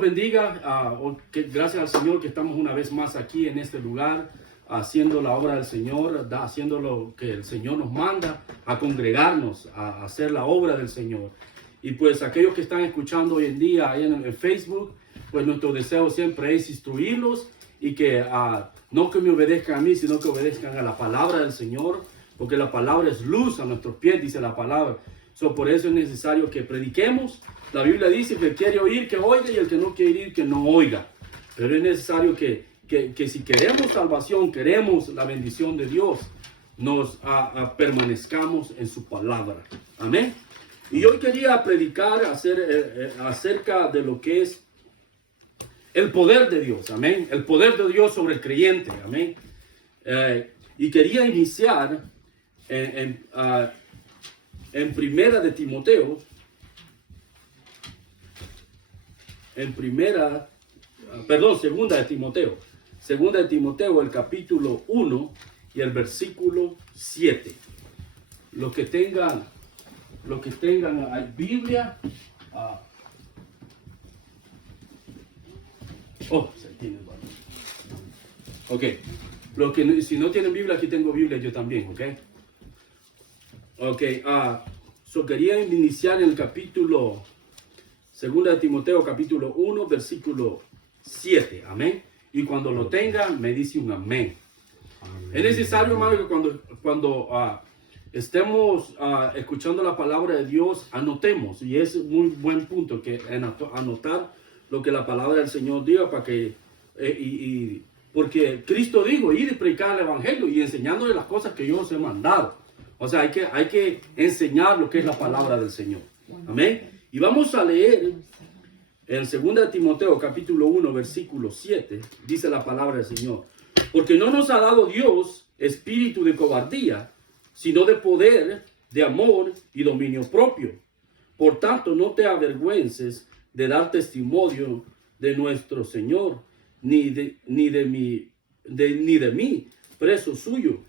los bendiga. Gracias al Señor que estamos una vez más aquí en este lugar, haciendo la obra del Señor, haciendo lo que el Señor nos manda, a congregarnos, a hacer la obra del Señor. Y pues aquellos que están escuchando hoy en día ahí en Facebook, pues nuestro deseo siempre es instruirlos y que no que me obedezcan a mí, sino que obedezcan a la palabra del Señor, porque la palabra es luz a nuestros pies, dice la palabra. Por eso es necesario que prediquemos. La Biblia dice que el que quiere oír, que oiga, y el que no quiere oír, que no oiga. Pero es necesario que si queremos salvación, queremos la bendición de Dios, nos permanezcamos en su palabra. Amén. Y hoy quería predicar acerca de lo que es el poder de Dios. Amén. El poder de Dios sobre el creyente. Amén. Y quería iniciar en primera de Timoteo, segunda de Timoteo, el capítulo 1 y el versículo 7. Los que tengan Biblia, se tiene, ok. Si no tienen Biblia, aquí tengo Biblia yo también, ok. Ok, quería iniciar en el capítulo, segunda de Timoteo, capítulo 1, versículo 7, amén. Y cuando lo tengan, me dice un amén. Amén. Es necesario, hermano, que cuando estemos escuchando la palabra de Dios, anotemos. Y es muy buen punto que anotar lo que la palabra del Señor diga, para que, porque Cristo dijo, ir y predicar el evangelio y enseñándole las cosas que yo os he mandado. O sea, hay que enseñar lo que es la palabra del Señor. Amén. Y vamos a leer en 2 de Timoteo, capítulo 1, versículo 7. Dice la palabra del Señor. Porque no nos ha dado Dios espíritu de cobardía, sino de poder, de amor y dominio propio. Por tanto, no te avergüences de dar testimonio de nuestro Señor, ni de mí, preso suyo,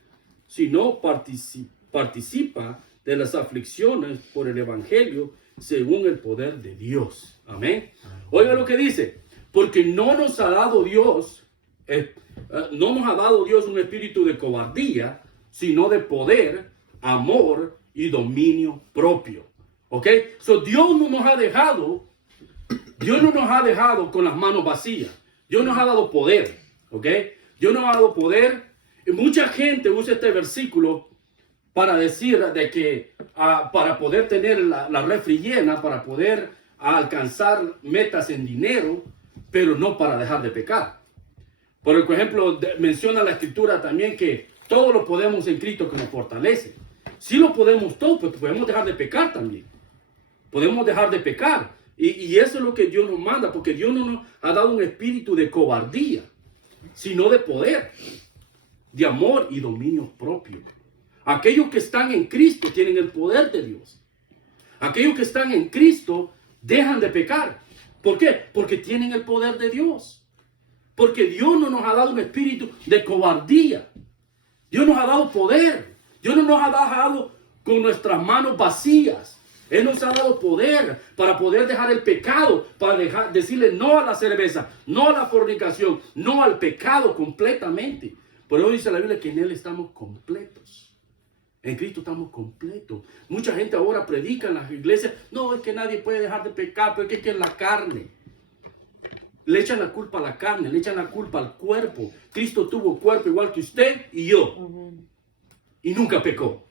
sino participa de las aflicciones por el evangelio según el poder de Dios. Amén. Oiga lo que dice, porque no nos ha dado Dios un espíritu de cobardía, sino de poder, amor y dominio propio. Ok, Dios no nos ha dejado con las manos vacías. Dios nos ha dado poder. Ok, Dios nos ha dado poder. Y mucha gente usa este versículo para decir de que para poder tener la refri llena, para poder alcanzar metas en dinero, pero no para dejar de pecar. Por ejemplo, menciona la escritura también que todo lo podemos en Cristo que nos fortalece. Si lo podemos todo, pues podemos dejar de pecar también. Podemos dejar de pecar. Y eso es lo que Dios nos manda, porque Dios no nos ha dado un espíritu de cobardía, sino de poder, de amor y dominio propio. Aquellos que están en Cristo tienen el poder de Dios. Aquellos que están en Cristo dejan de pecar. ¿Por qué? Porque tienen el poder de Dios. Porque Dios no nos ha dado un espíritu de cobardía. Dios nos ha dado poder. Dios no nos ha dejado con nuestras manos vacías. Él nos ha dado poder para poder dejar el pecado, para decirle no a la cerveza, no a la fornicación, no al pecado completamente. Por eso dice la Biblia que en Él estamos completos. En Cristo estamos completos. Mucha gente ahora predica en las iglesias, no, es que nadie puede dejar de pecar, porque es que es la carne. Le echan la culpa a la carne, le echan la culpa al cuerpo. Cristo tuvo cuerpo igual que usted y yo. Y nunca pecó.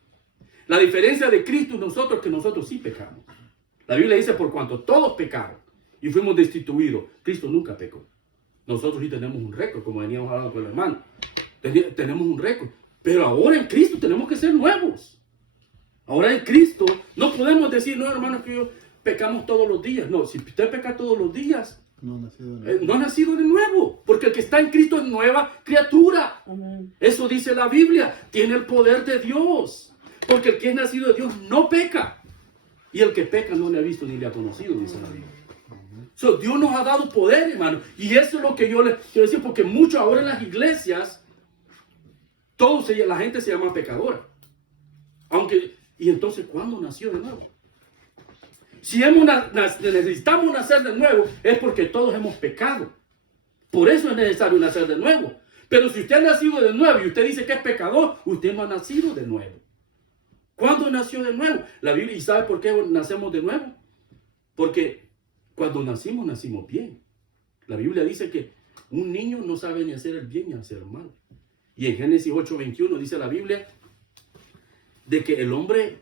La diferencia de Cristo y nosotros es que nosotros sí pecamos. La Biblia dice, por cuanto todos pecaron y fuimos destituidos, Cristo nunca pecó. Nosotros sí tenemos un récord, como veníamos hablando con el hermano. Tenemos un récord. Pero ahora en Cristo tenemos que ser nuevos. Ahora en Cristo no podemos decir, no, hermanos, que pecamos todos los días. No, si usted peca todos los días, no ha nacido de nuevo. Porque el que está en Cristo es nueva criatura. Eso dice la Biblia. Tiene el poder de Dios. Porque el que es nacido de Dios no peca. Y el que peca no le ha visto ni le ha conocido, dice la Biblia. Dios nos ha dado poder, hermano. Y eso es lo que yo les quiero decir. Porque mucho ahora en las iglesias, la gente se llama pecadora. Y entonces, ¿cuándo nació de nuevo? Si necesitamos nacer de nuevo, es porque todos hemos pecado. Por eso es necesario nacer de nuevo. Pero si usted ha nacido de nuevo y usted dice que es pecador, usted no ha nacido de nuevo. ¿Cuándo nació de nuevo? La Biblia, ¿y sabe por qué nacemos de nuevo? Porque cuando nacimos bien. La Biblia dice que un niño no sabe ni hacer el bien ni hacer el mal. Y en Génesis 8:21 dice la Biblia de que el hombre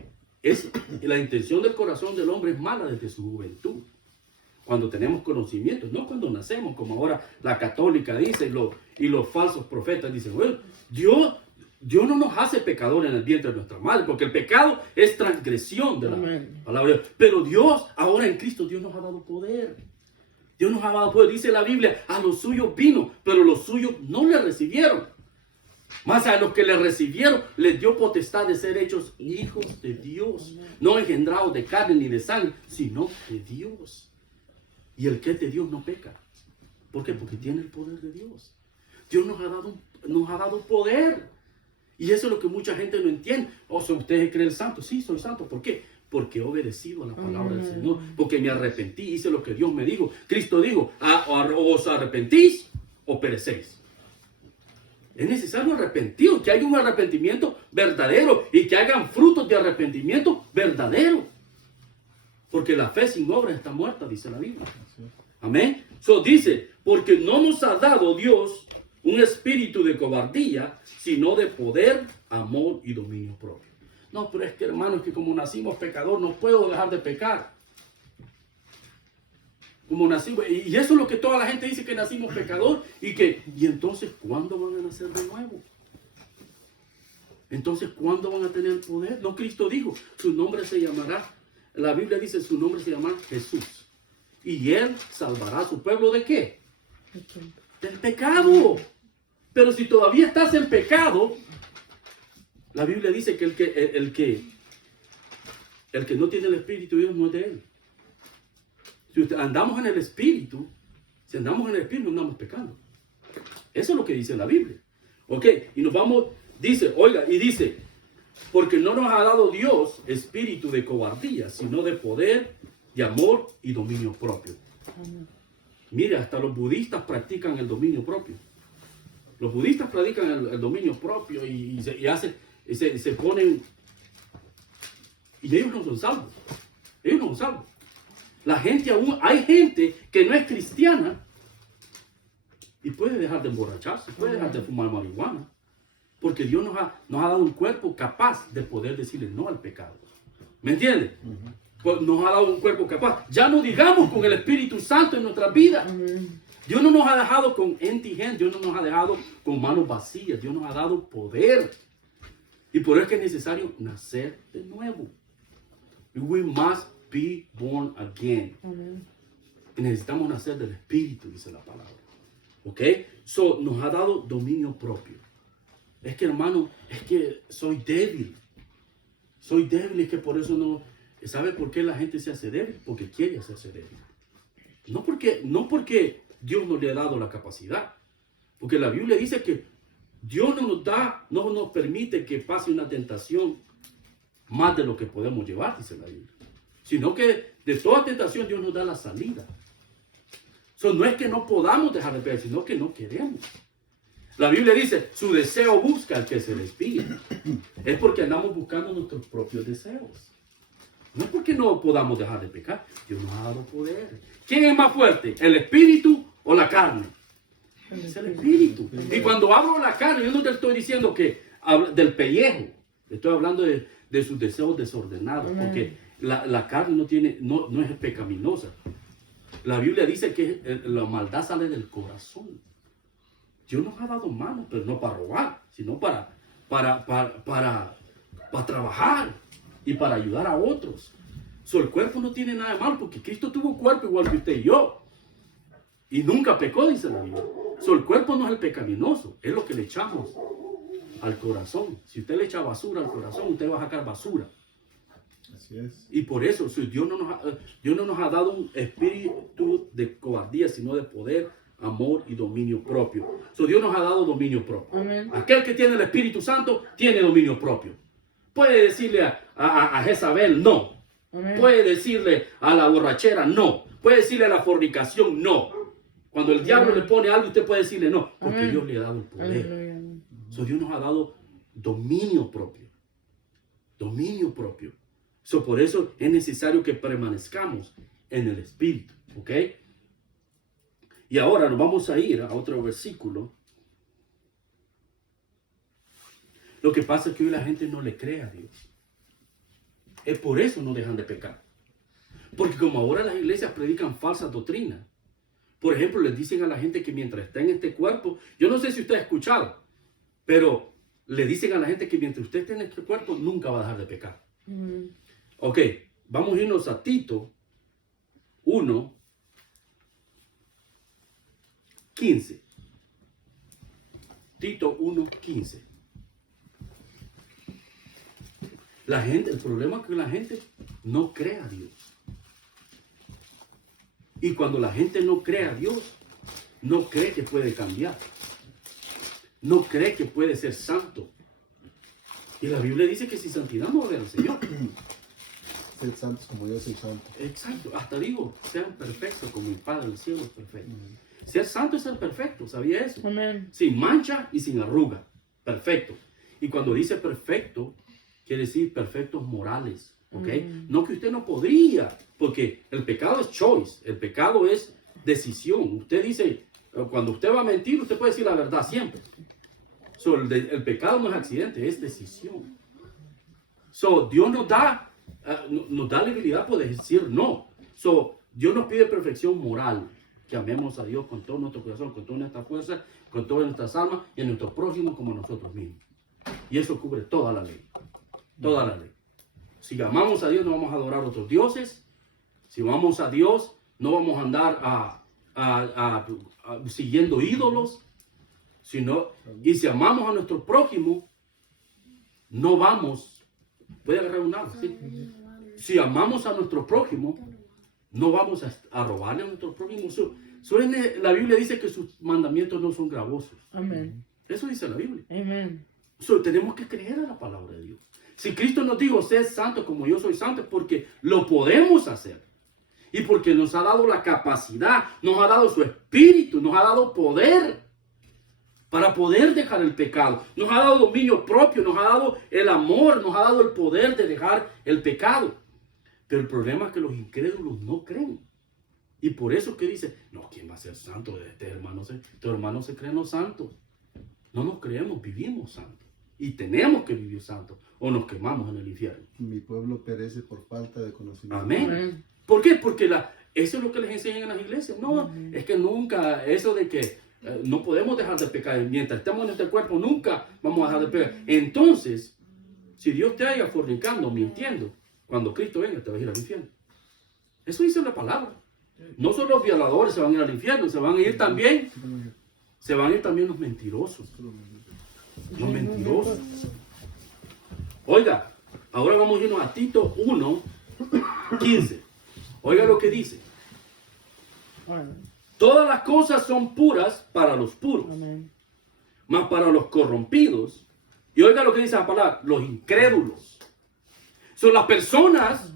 la intención del corazón del hombre es mala desde su juventud. Cuando tenemos conocimientos, no cuando nacemos, como ahora la católica dice y los falsos profetas dicen, bueno, Dios no nos hace pecadores en el vientre de nuestra madre, porque el pecado es transgresión de la palabra de Dios. Pero Dios, ahora en Cristo, Dios nos ha dado poder. Dios nos ha dado poder. Dice la Biblia, a los suyos vino, pero los suyos no le recibieron. Más a los que le recibieron, les dio potestad de ser hechos hijos de Dios. No engendrados de carne ni de sangre, sino de Dios. Y el que es de Dios no peca. ¿Por qué? Porque tiene el poder de Dios. Dios nos ha dado poder. Y eso es lo que mucha gente no entiende. O sea, ¿ustedes creen santo? Sí, soy santo. ¿Por qué? Porque he obedecido a la palabra del Señor. Porque me arrepentí, hice lo que Dios me dijo. Cristo dijo, o os arrepentís o perecéis. Es necesario arrepentir, que haya un arrepentimiento verdadero y que hagan frutos de arrepentimiento verdadero. Porque la fe sin obras está muerta, dice la Biblia. Amén. So dice, porque no nos ha dado Dios un espíritu de cobardía, sino de poder, amor y dominio propio. No, pero es que hermanos, que como nacimos pecador, no puedo dejar de pecar. Como nacimos, y eso es lo que toda la gente dice, que nacimos pecador, y entonces, ¿cuándo van a nacer de nuevo? Entonces, ¿cuándo van a tener poder? No, Cristo dijo, su nombre se llamará, la Biblia dice, su nombre se llama Jesús. Y Él salvará a su pueblo, ¿de qué? Del pecado. Pero si todavía estás en pecado, la Biblia dice que el que no tiene el Espíritu de Dios no es de Él. Si andamos en el Espíritu, no andamos pecando. Eso es lo que dice la Biblia. Ok, y nos vamos, dice, porque no nos ha dado Dios espíritu de cobardía, sino de poder, de amor y dominio propio. Mire, hasta los budistas practican el dominio propio. Los budistas practican el dominio propio y se ponen, y ellos no son salvos. Ellos no son salvos. Hay gente que no es cristiana y puede dejar de emborracharse, puede dejar de fumar marihuana. Porque Dios nos ha dado un cuerpo capaz de poder decirle no al pecado. ¿Me entiende? Pues nos ha dado un cuerpo capaz. Ya no digamos con el Espíritu Santo en nuestras vidas. Dios no nos ha dejado con empty hand. Dios no nos ha dejado con manos vacías. Dios nos ha dado poder. Y por eso es que es necesario nacer de nuevo. We must be born again. Y necesitamos nacer del Espíritu, dice la palabra. ¿Ok? So, nos ha dado dominio propio. Es que, hermano, es que soy débil. Soy débil, es que por eso no... ¿Sabe por qué la gente se hace débil? Porque quiere hacerse débil. No porque Dios no le ha dado la capacidad. Porque la Biblia dice que Dios no nos permite que pase una tentación más de lo que podemos llevar, dice la Biblia. Sino que de toda tentación Dios nos da la salida. No es que no podamos dejar de pecar, sino que no queremos. La Biblia dice, su deseo busca al que se desvíe. Es porque andamos buscando nuestros propios deseos. No es porque no podamos dejar de pecar. Dios nos ha dado poder. ¿Quién es más fuerte? ¿El espíritu o la carne? Es el espíritu. Y cuando hablo de la carne, yo no te estoy diciendo que del pellejo. Estoy hablando de sus deseos desordenados. Porque la carne no es pecaminosa. La Biblia dice que la maldad sale del corazón. Dios nos ha dado manos, pero no para robar, sino para trabajar y para ayudar a otros. El cuerpo no tiene nada de malo, porque Cristo tuvo un cuerpo igual que usted y yo. Y nunca pecó, dice la Biblia. El cuerpo no es el pecaminoso, es lo que le echamos al corazón. Si usted le echa basura al corazón, usted va a sacar basura. Así es. Y por eso, Dios no nos ha dado un espíritu de cobardía, sino de poder, amor y dominio propio. Dios nos ha dado dominio propio. Amén. Aquel que tiene el Espíritu Santo tiene dominio propio. Puede decirle a Jezabel no. Amén. Puede decirle a la borrachera no. Puede decirle a la fornicación no. Cuando el diablo le pone algo, usted puede decirle no. Porque Amén. Dios le ha dado el poder. Aleluya. So, Dios nos ha dado dominio propio. Dominio propio. So, por eso es necesario que permanezcamos en el Espíritu. ¿Ok? Y ahora nos vamos a ir a otro versículo. Lo que pasa es que hoy la gente no le cree a Dios. Es por eso no dejan de pecar. Porque como ahora las iglesias predican falsas doctrinas. Por ejemplo, les dicen a la gente que mientras está en este cuerpo, yo no sé si usted ha escuchado, pero le dicen a la gente que mientras usted esté en este cuerpo, nunca va a dejar de pecar. Ok, vamos a irnos a Tito 1, 15. Tito 1, 15. La gente, el problema es que la gente no cree a Dios. Y cuando la gente no cree a Dios, no cree que puede cambiar. No cree que puede ser santo. Y la Biblia dice que sin santidad no va a ver al Señor. Ser santos como yo soy santo. Exacto. Hasta digo, sean perfectos como el Padre del cielo es perfecto. Ser santo es ser perfecto. ¿Sabía eso? Amén. Sin mancha y sin arruga. Perfecto. Y cuando dice perfecto, quiere decir perfectos morales. ¿Ok? No que usted no podría, porque el pecado es choice, el pecado es decisión. Usted dice, cuando usted va a mentir, usted puede decir la verdad siempre. So, el pecado no es accidente, es decisión. So, Dios nos da la habilidad de decir no. So, Dios nos pide perfección moral, que amemos a Dios con todo nuestro corazón, con toda nuestra fuerza, con todas nuestras almas y a nuestro prójimo como a nosotros mismos. Y eso cubre toda la ley. Toda la ley. Si amamos a Dios, no vamos a adorar a otros dioses. Si amamos a Dios, no vamos a andar siguiendo ídolos. Y si amamos a nuestro prójimo, no vamos. ¿Puede agarrar un agua? Sí. Si amamos a nuestro prójimo, no vamos a robarle a nuestro prójimo. La Biblia dice que sus mandamientos no son gravosos. Amén. Eso dice la Biblia. Amén. Tenemos que creer a la palabra de Dios. Si Cristo nos dijo, sed santo como yo soy santo, es porque lo podemos hacer. Y porque nos ha dado la capacidad, nos ha dado su espíritu, nos ha dado poder para poder dejar el pecado. Nos ha dado dominio propio, nos ha dado el amor, nos ha dado el poder de dejar el pecado. Pero el problema es que los incrédulos no creen. Y por eso que dice, no, ¿quién va a ser santo? Este hermano se creen los santos. No nos creemos, vivimos santos. Y tenemos que vivir santos o nos quemamos en el infierno. Mi pueblo perece por falta de conocimiento. Amén. Amén. ¿Por qué? Porque eso es lo que les enseñan en las iglesias. No, es que nunca, eso de que no podemos dejar de pecar. Mientras estemos en este cuerpo, nunca vamos a dejar de pecar. Entonces, si Dios te haya fornicando, mintiendo, cuando Cristo venga, te vas a ir al infierno. Eso dice la palabra. No solo los violadores se van a ir al infierno, se van a ir también los mentirosos. Los mentirosos. Oiga, ahora vamos a irnos a Tito 1, 15. Oiga lo que dice. Todas las cosas son puras para los puros, Amén. mas para los corrompidos. Y oiga lo que dice la palabra, los incrédulos. Son las personas,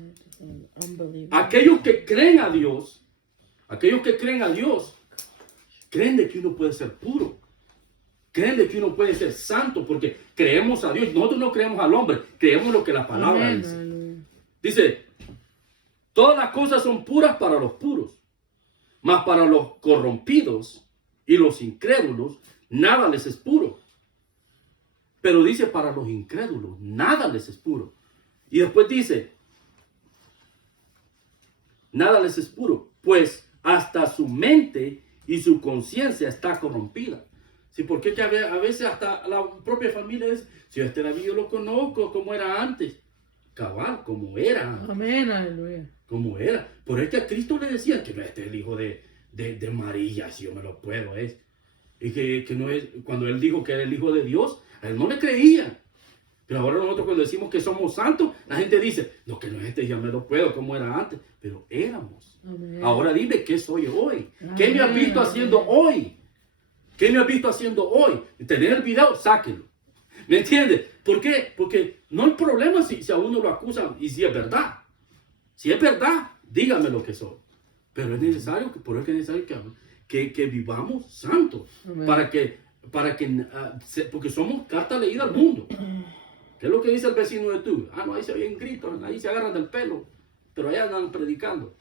aquellos que creen a Dios, creen de que uno puede ser puro. Creen de que uno puede ser santo porque creemos a Dios. Nosotros no creemos al hombre, creemos lo que la palabra Amén. dice. Dice, todas las cosas son puras para los puros, mas para los corrompidos y los incrédulos, nada les es puro. Pero dice para los incrédulos, nada les es puro. Y después dice, nada les es puro, pues hasta su mente y su conciencia está corrompida. Sí, porque a veces hasta la propia familia dice, si este David yo lo conozco, como era antes. Cabal, como era antes. Amén. Aleluya. Como era. Por es que a Cristo le decían que no, este es el hijo de María, si yo me lo puedo. Y que no es, cuando él dijo que era el hijo de Dios, a él no le creían. Pero ahora nosotros cuando decimos que somos santos, la gente dice, no, que no es este, ya me lo puedo, como era antes. Pero éramos. Amén. Ahora dime, ¿qué soy hoy? ¿Qué me has visto haciendo hoy? ¿Qué me has visto haciendo hoy? Tener el video, sáquenlo. ¿Me entiendes? ¿Por qué? Porque no hay problema si a uno lo acusan y si es verdad. Si es verdad, dígame lo que soy. Pero es necesario, por eso es necesario que vivamos santos. Amén. Porque somos carta leída al mundo. ¿Qué es lo que dice el vecino de tú? Ah, no, ahí se oyen gritos, ahí se agarran del pelo, pero allá andan predicando.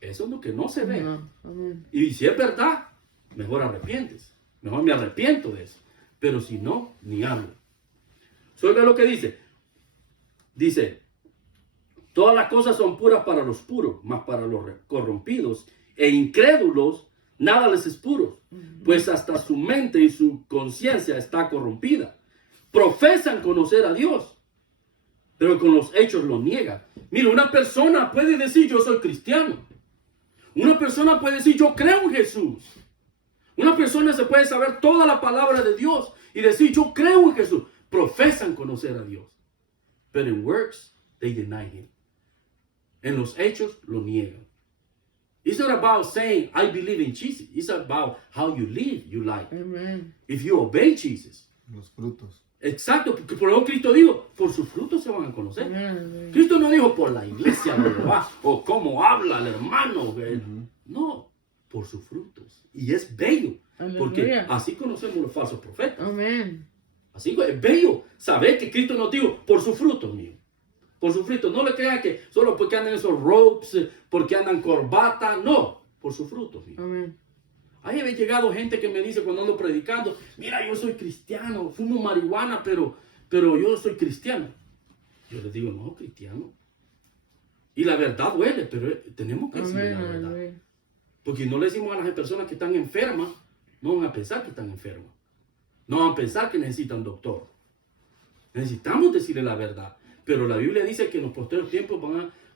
Eso es lo que no se ve. No. Amén. Y si es verdad, mejor arrepientes. Mejor me arrepiento de eso. Pero si no, ni hablo. Oiga lo que dice. Dice, todas las cosas son puras para los puros, mas para los corrompidos e incrédulos nada les es puro, pues hasta su mente y su conciencia está corrompida. Profesan conocer a Dios, pero con los hechos lo niegan. Mira, una persona puede decir yo soy cristiano. Una persona puede decir yo creo en Jesús. Una persona se puede saber toda la palabra de Dios y decir yo creo en Jesús. Profesan conocer a Dios. Pero en works, they deny him. En los hechos lo niegan. It's not about saying I believe in Jesus. It's about how you live your life. Amén. If you obey Jesus. Los frutos. Exacto, porque por eso Cristo dijo, por sus frutos se van a conocer. Amén. Cristo no dijo por la iglesia donde va o cómo habla el hermano. No, por sus frutos. Y es bello, porque Aleluya. así conocemos los falsos profetas. Amén. Así que es bello saber que Cristo nos dijo por sus frutos, mío. Por sus frutos. No le crean que solo porque andan esos robes, porque andan corbata. No, por sus frutos, mío. Amén. Ahí había llegado gente que me dice cuando ando predicando, mira, yo soy cristiano, fumo marihuana, pero yo soy cristiano. Yo les digo, no, cristiano. Y la verdad duele, pero tenemos que decir Amén. la verdad. Aleluya. Porque no le decimos a las personas que están enfermas, no van a pensar que están enfermas. No van a pensar que necesitan doctor. Necesitamos decirle la verdad. Pero la Biblia dice que en los posteriores tiempos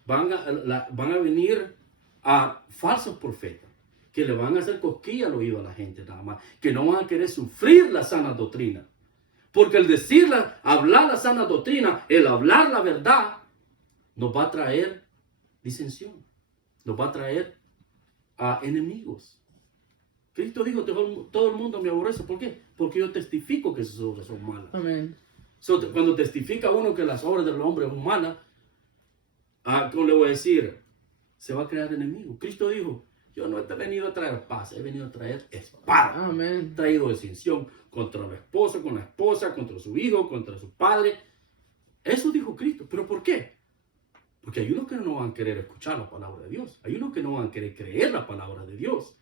van a venir a falsos profetas, que le van a hacer cosquilla al oído a la gente nada más, que no van a querer sufrir la sana doctrina. Porque el decirla, hablar la sana doctrina, el hablar la verdad, nos va a traer disensión, nos va a traer a enemigos. Cristo dijo, todo el mundo me aborrece. ¿Por qué? Porque yo testifico que sus obras son malas. Amén. Cuando testifica uno que las obras del hombre son malas, ¿cómo le voy a decir? Se va a crear enemigo. Cristo dijo, yo no he venido a traer paz, he venido a traer espada. Amén. He traído disensión contra el esposo, con la esposa, contra su hijo, contra su padre. Eso dijo Cristo. ¿Pero por qué? Porque hay unos que no van a querer escuchar la palabra de Dios. Hay unos que no van a querer creer la palabra de Dios.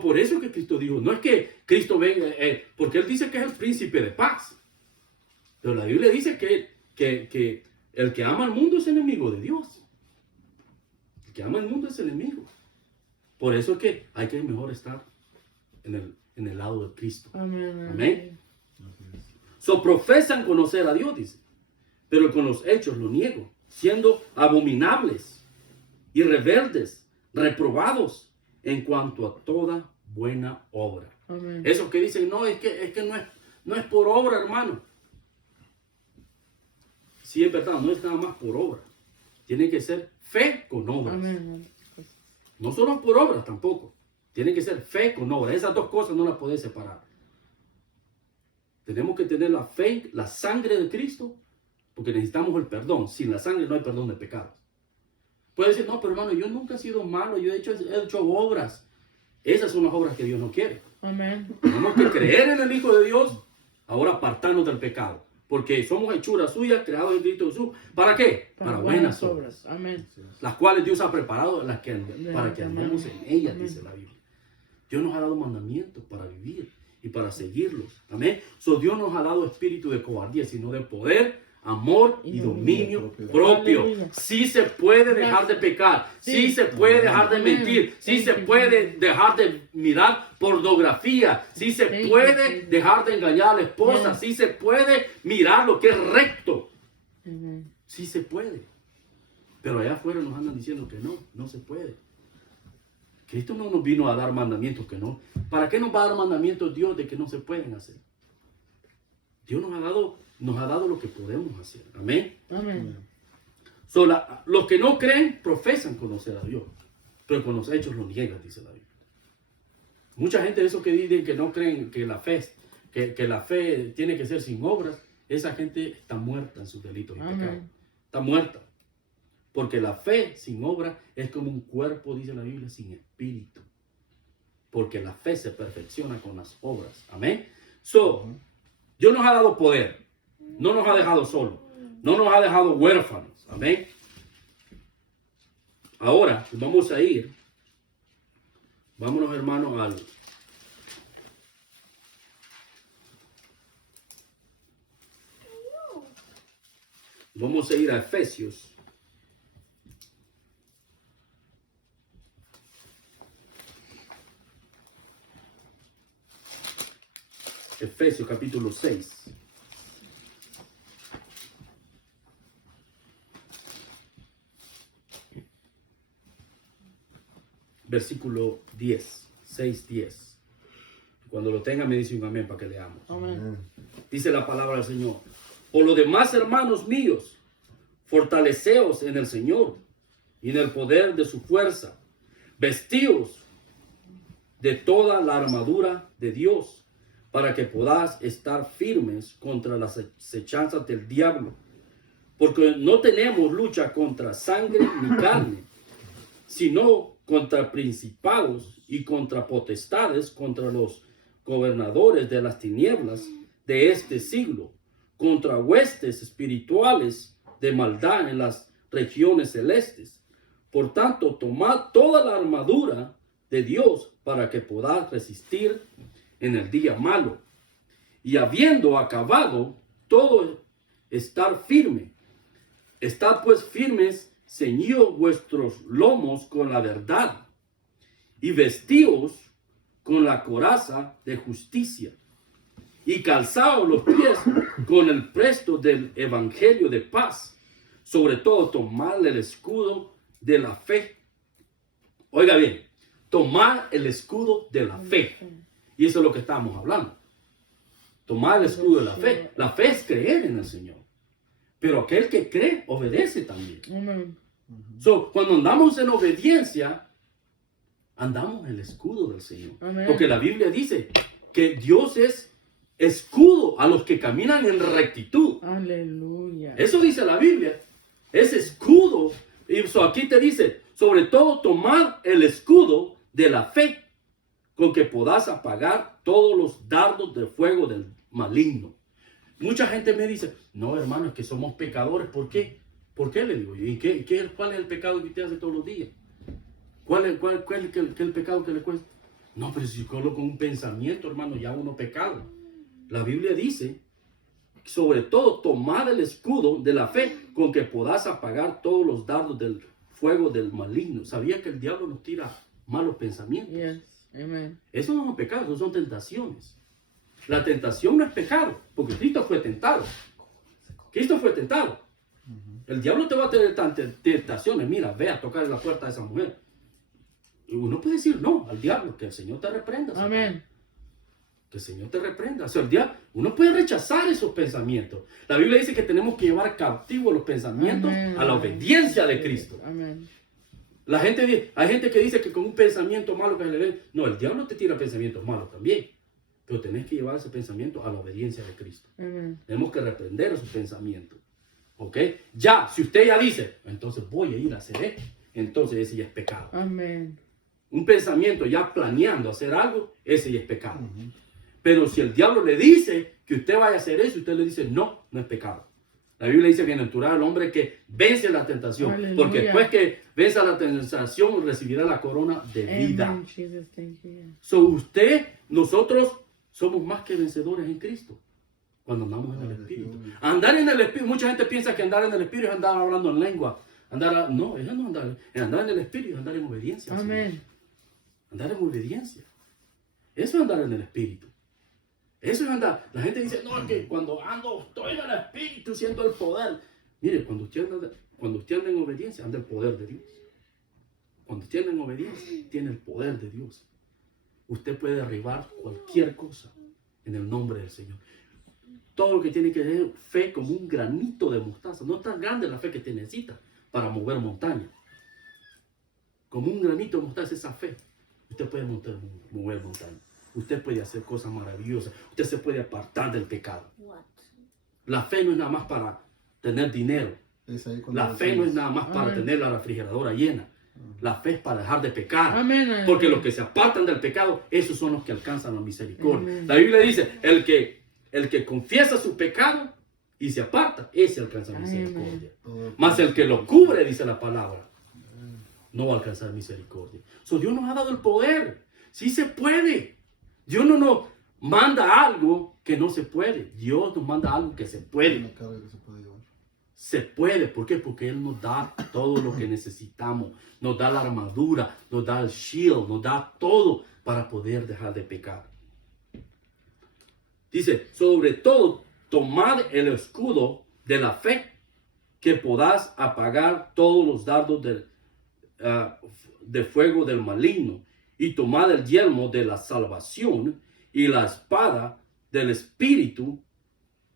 Por eso que Cristo dijo, no es que Cristo venga, porque Él dice que es el príncipe de paz. Pero la Biblia dice que el que ama al mundo es enemigo de Dios. El que ama al mundo es enemigo. Por eso es que hay que mejor estar en el lado de Cristo. Amén. Amén. Profesan conocer a Dios, dice, pero con los hechos lo niego, siendo abominables y rebeldes, reprobados en cuanto a toda buena obra. Amén. Esos que dicen, no, es que no es por obra, hermano. Sí, es verdad, no es nada más por obra. Tiene que ser fe con obras. Amén. No solo por obras tampoco. Tiene que ser fe con obras. Esas dos cosas no las puedes separar. Tenemos que tener la fe, la sangre de Cristo, porque necesitamos el perdón. Sin la sangre no hay perdón de pecados. Puede decir, no, pero hermano, yo nunca he sido malo, yo he hecho obras. Esas son las obras que Dios no quiere. Amén. Tenemos que creer en el Hijo de Dios, ahora apartarnos del pecado. Porque somos hechuras suyas, creados en Cristo Jesús. ¿Para qué? Para buenas obras. Amén. Las cuales Dios ha preparado para que Amén. andemos en ellas, Amén. dice la Biblia. Dios nos ha dado mandamientos para vivir y para seguirlos. Amén. Dios nos ha dado espíritu de cobardía, sino de poder, amor y Y dominio dominio propio. Aleluya. Sí se puede dejar de pecar. Sí, Sí. se puede dejar de Amén. mentir. Sí Thank se you, puede Jesus. dejar de mirar pornografía. Sí se Thank you, puede Jesus. dejar de engañar a la esposa. Yes. Sí se puede mirar lo que es recto. Amén. Sí se puede. Pero allá afuera nos andan diciendo que no se puede. Cristo no nos vino a dar mandamientos que no. ¿Para qué nos va a dar mandamientos Dios de que no se pueden hacer? Dios nos ha dado lo que podemos hacer. Amén. Amén. Los que no creen profesan conocer a Dios, pero con los hechos lo niegan, dice la Biblia. Mucha gente de esos que dicen que no creen que la fe tiene que ser sin obras, esa gente está muerta en sus delitos y Amén. pecados. Está muerta. Porque la fe sin obra es como un cuerpo, dice la Biblia, sin espíritu. Porque la fe se perfecciona con las obras. Amén. So, Dios nos ha dado poder. No nos ha dejado solos. No nos ha dejado huérfanos. Amén. Ahora vamos a ir. Vámonos, hermanos, al vamos a ir a Efesios. Efesios capítulo 6. Versículo 10. 6:10. Cuando lo tenga me dice un amén para que leamos. Amén. Dice la palabra del Señor. Por lo demás, hermanos míos, fortaleceos en el Señor y en el poder de su fuerza. Vestíos de toda la armadura de Dios, para que podáis estar firmes contra las acechanzas del diablo. Porque no tenemos lucha contra sangre ni carne, sino contra principados y contra potestades, contra los gobernadores de las tinieblas de este siglo, contra huestes espirituales de maldad en las regiones celestes. Por tanto, tomad toda la armadura de Dios para que podáis resistir en el día malo. Y habiendo acabado todo, estar firme. Estad pues firmes, ceñidos vuestros lomos con la verdad, y vestíos con la coraza de justicia, y calzaos los pies con el presto del evangelio de paz. Sobre todo, tomad el escudo de la fe. Oiga bien, tomad el escudo de la fe. Y eso es lo que estamos hablando. Tomad el escudo de la fe. La fe es creer en el Señor. Pero aquel que cree, obedece también. Amén. So, cuando andamos en obediencia, andamos en el escudo del Señor. Amén. Porque la Biblia dice que Dios es escudo a los que caminan en rectitud. Aleluya. Eso dice la Biblia. Es escudo. Y aquí te dice, sobre todo tomad el escudo de la fe, con que podás apagar todos los dardos de fuego del maligno. Mucha gente me dice, no, hermano, es que somos pecadores. ¿Por qué? ¿Por qué le digo? ¿Y cuál es el pecado que usted hace todos los días? ¿Cuál es el pecado que le cuesta? No, pero si solo con un pensamiento, hermano, ya uno pecado. La Biblia dice, sobre todo, tomad el escudo de la fe, con que podás apagar todos los dardos del fuego del maligno. ¿Sabía que el diablo nos tira malos pensamientos? Yes. Amen. Eso no son pecados, eso son tentaciones. La tentación no es pecado, porque Cristo fue tentado. Cristo fue tentado. El diablo te va a tener tantas tentaciones. Mira, ve a tocar la puerta de esa mujer. Y uno puede decir no al diablo, que el Señor te reprenda. Amén. Que el Señor te reprenda. O sea, el diablo, uno puede rechazar esos pensamientos. La Biblia dice que tenemos que llevar cautivo los pensamientos Amén. a la obediencia de Cristo. Amén. Hay gente que dice que con un pensamiento malo que se le ve. No, el diablo te tira pensamientos malos también. Pero tenés que llevar ese pensamiento a la obediencia de Cristo. Amén. Tenemos que reprender esos pensamientos. ¿Ok? Ya, si usted ya dice, entonces voy a ir a hacer esto, entonces ese ya es pecado. Amén. Un pensamiento ya planeando hacer algo, ese ya es pecado. Pero si el diablo le dice que usted vaya a hacer eso, usted le dice, no, no es pecado. La Biblia dice, bienaventurado el hombre que vence la tentación. Aleluya. Porque después que venza la tentación, recibirá la corona de vida. Amen. Jesus, thank you. So, nosotros somos más que vencedores en Cristo cuando andamos en el Espíritu. Andar en el Espíritu, mucha gente piensa que andar en el Espíritu es andar hablando en lengua. No, eso no es andar en el Espíritu, es andar en obediencia. al Señor. Amén. Andar en obediencia. Eso es andar en el Espíritu. Eso es andar. La gente dice, no, es que cuando estoy en el Espíritu, siento el poder. Mire, cuando usted anda en obediencia, anda el poder de Dios. Cuando usted anda en obediencia, tiene el poder de Dios. Usted puede derribar cualquier cosa en el nombre del Señor. Todo lo que tiene que tener fe como un granito de mostaza. No es tan grande la fe que te necesita para mover montañas. Como un granito de mostaza, esa fe. Usted puede mover montañas. Usted puede hacer cosas maravillosas. Usted se puede apartar del pecado. La fe no es nada más para tener dinero. Es ahí cuando La fe no es decimos, nada más para Amén. tener la refrigeradora llena. La fe es para dejar de pecar. Amén. Porque los que se apartan del pecado, esos son los que alcanzan la misericordia. Amén. La Biblia dice, el que confiesa su pecado y se aparta, ese alcanza misericordia. todo Mas el que lo cubre, dice la palabra, no va a alcanzar misericordia. So, Dios nos ha dado el poder. Sí se puede. Dios no nos manda algo que no se puede. Dios nos manda algo que se puede. una carga que se puede llevar. Se puede. ¿Por qué? Porque Él nos da todo lo que necesitamos. Nos da la armadura, nos da el shield, nos da todo para poder dejar de pecar. Dice, sobre todo, tomad el escudo de la fe, que podás apagar todos los dardos de fuego del maligno, y tomad el yelmo de la salvación y la espada del Espíritu,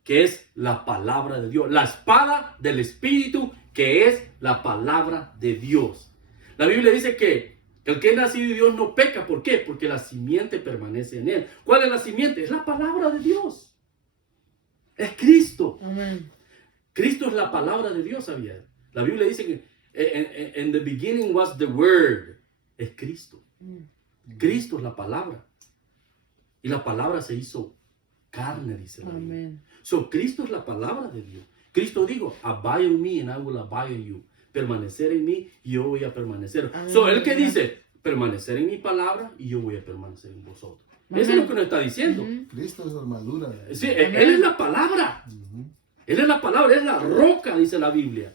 que es la palabra de Dios. La espada del Espíritu, que es la palabra de Dios. La Biblia dice que el que es nacido de Dios no peca. ¿Por qué? Porque la simiente permanece en él. ¿Cuál es la simiente? Es la palabra de Dios. Es Cristo. Amén. Cristo es la palabra de Dios, ¿sabía? La Biblia dice que in the beginning was the word. Es Cristo. Cristo es la palabra. Y la palabra se hizo carne, dice la Biblia. Amén. So, Cristo es la palabra de Dios. Cristo dijo, abide in me and I will abide in you. Permanecer en mí y yo voy a permanecer. Amén. So, él que dice, permanecer en mi palabra y yo voy a permanecer en vosotros. Amén. Eso es lo que nos está diciendo. Ujú. Cristo es la armadura. Sí, él es la palabra. Ujú. Él es la palabra, es la roca, dice la Biblia.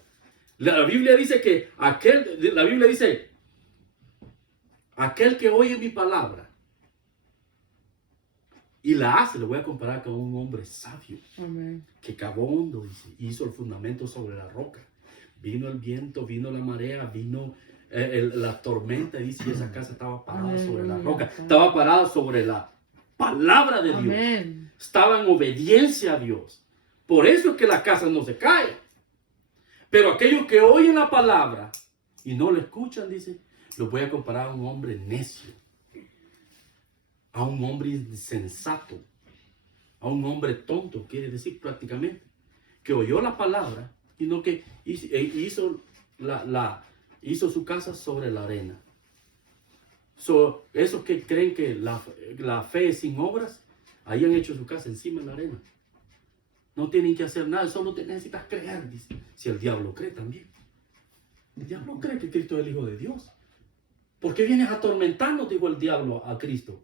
La Biblia dice que la Biblia dice, aquel que oye mi palabra y la hace, lo voy a comparar con un hombre sabio Amén. que cavó hondo, dice, hizo el fundamento sobre la roca. Vino el viento, vino la marea, vino la tormenta, dice, y esa casa estaba parada sobre la roca. Estaba parada sobre la palabra de Dios. Amén. Estaba en obediencia a Dios. Por eso es que la casa no se cae. Pero aquellos que oyen la palabra y no la escuchan, dice, los voy a comparar a un hombre necio, a un hombre insensato, a un hombre tonto, quiere decir prácticamente, que oyó la palabra y no que hizo su casa sobre la arena. So, esos que creen que la fe es sin obras, ahí han hecho su casa encima de la arena. No tienen que hacer nada, solo te necesitas creer, dice. Si el diablo cree también. El diablo cree que Cristo es el Hijo de Dios. ¿Por qué vienes a atormentarnos? Dijo el diablo a Cristo.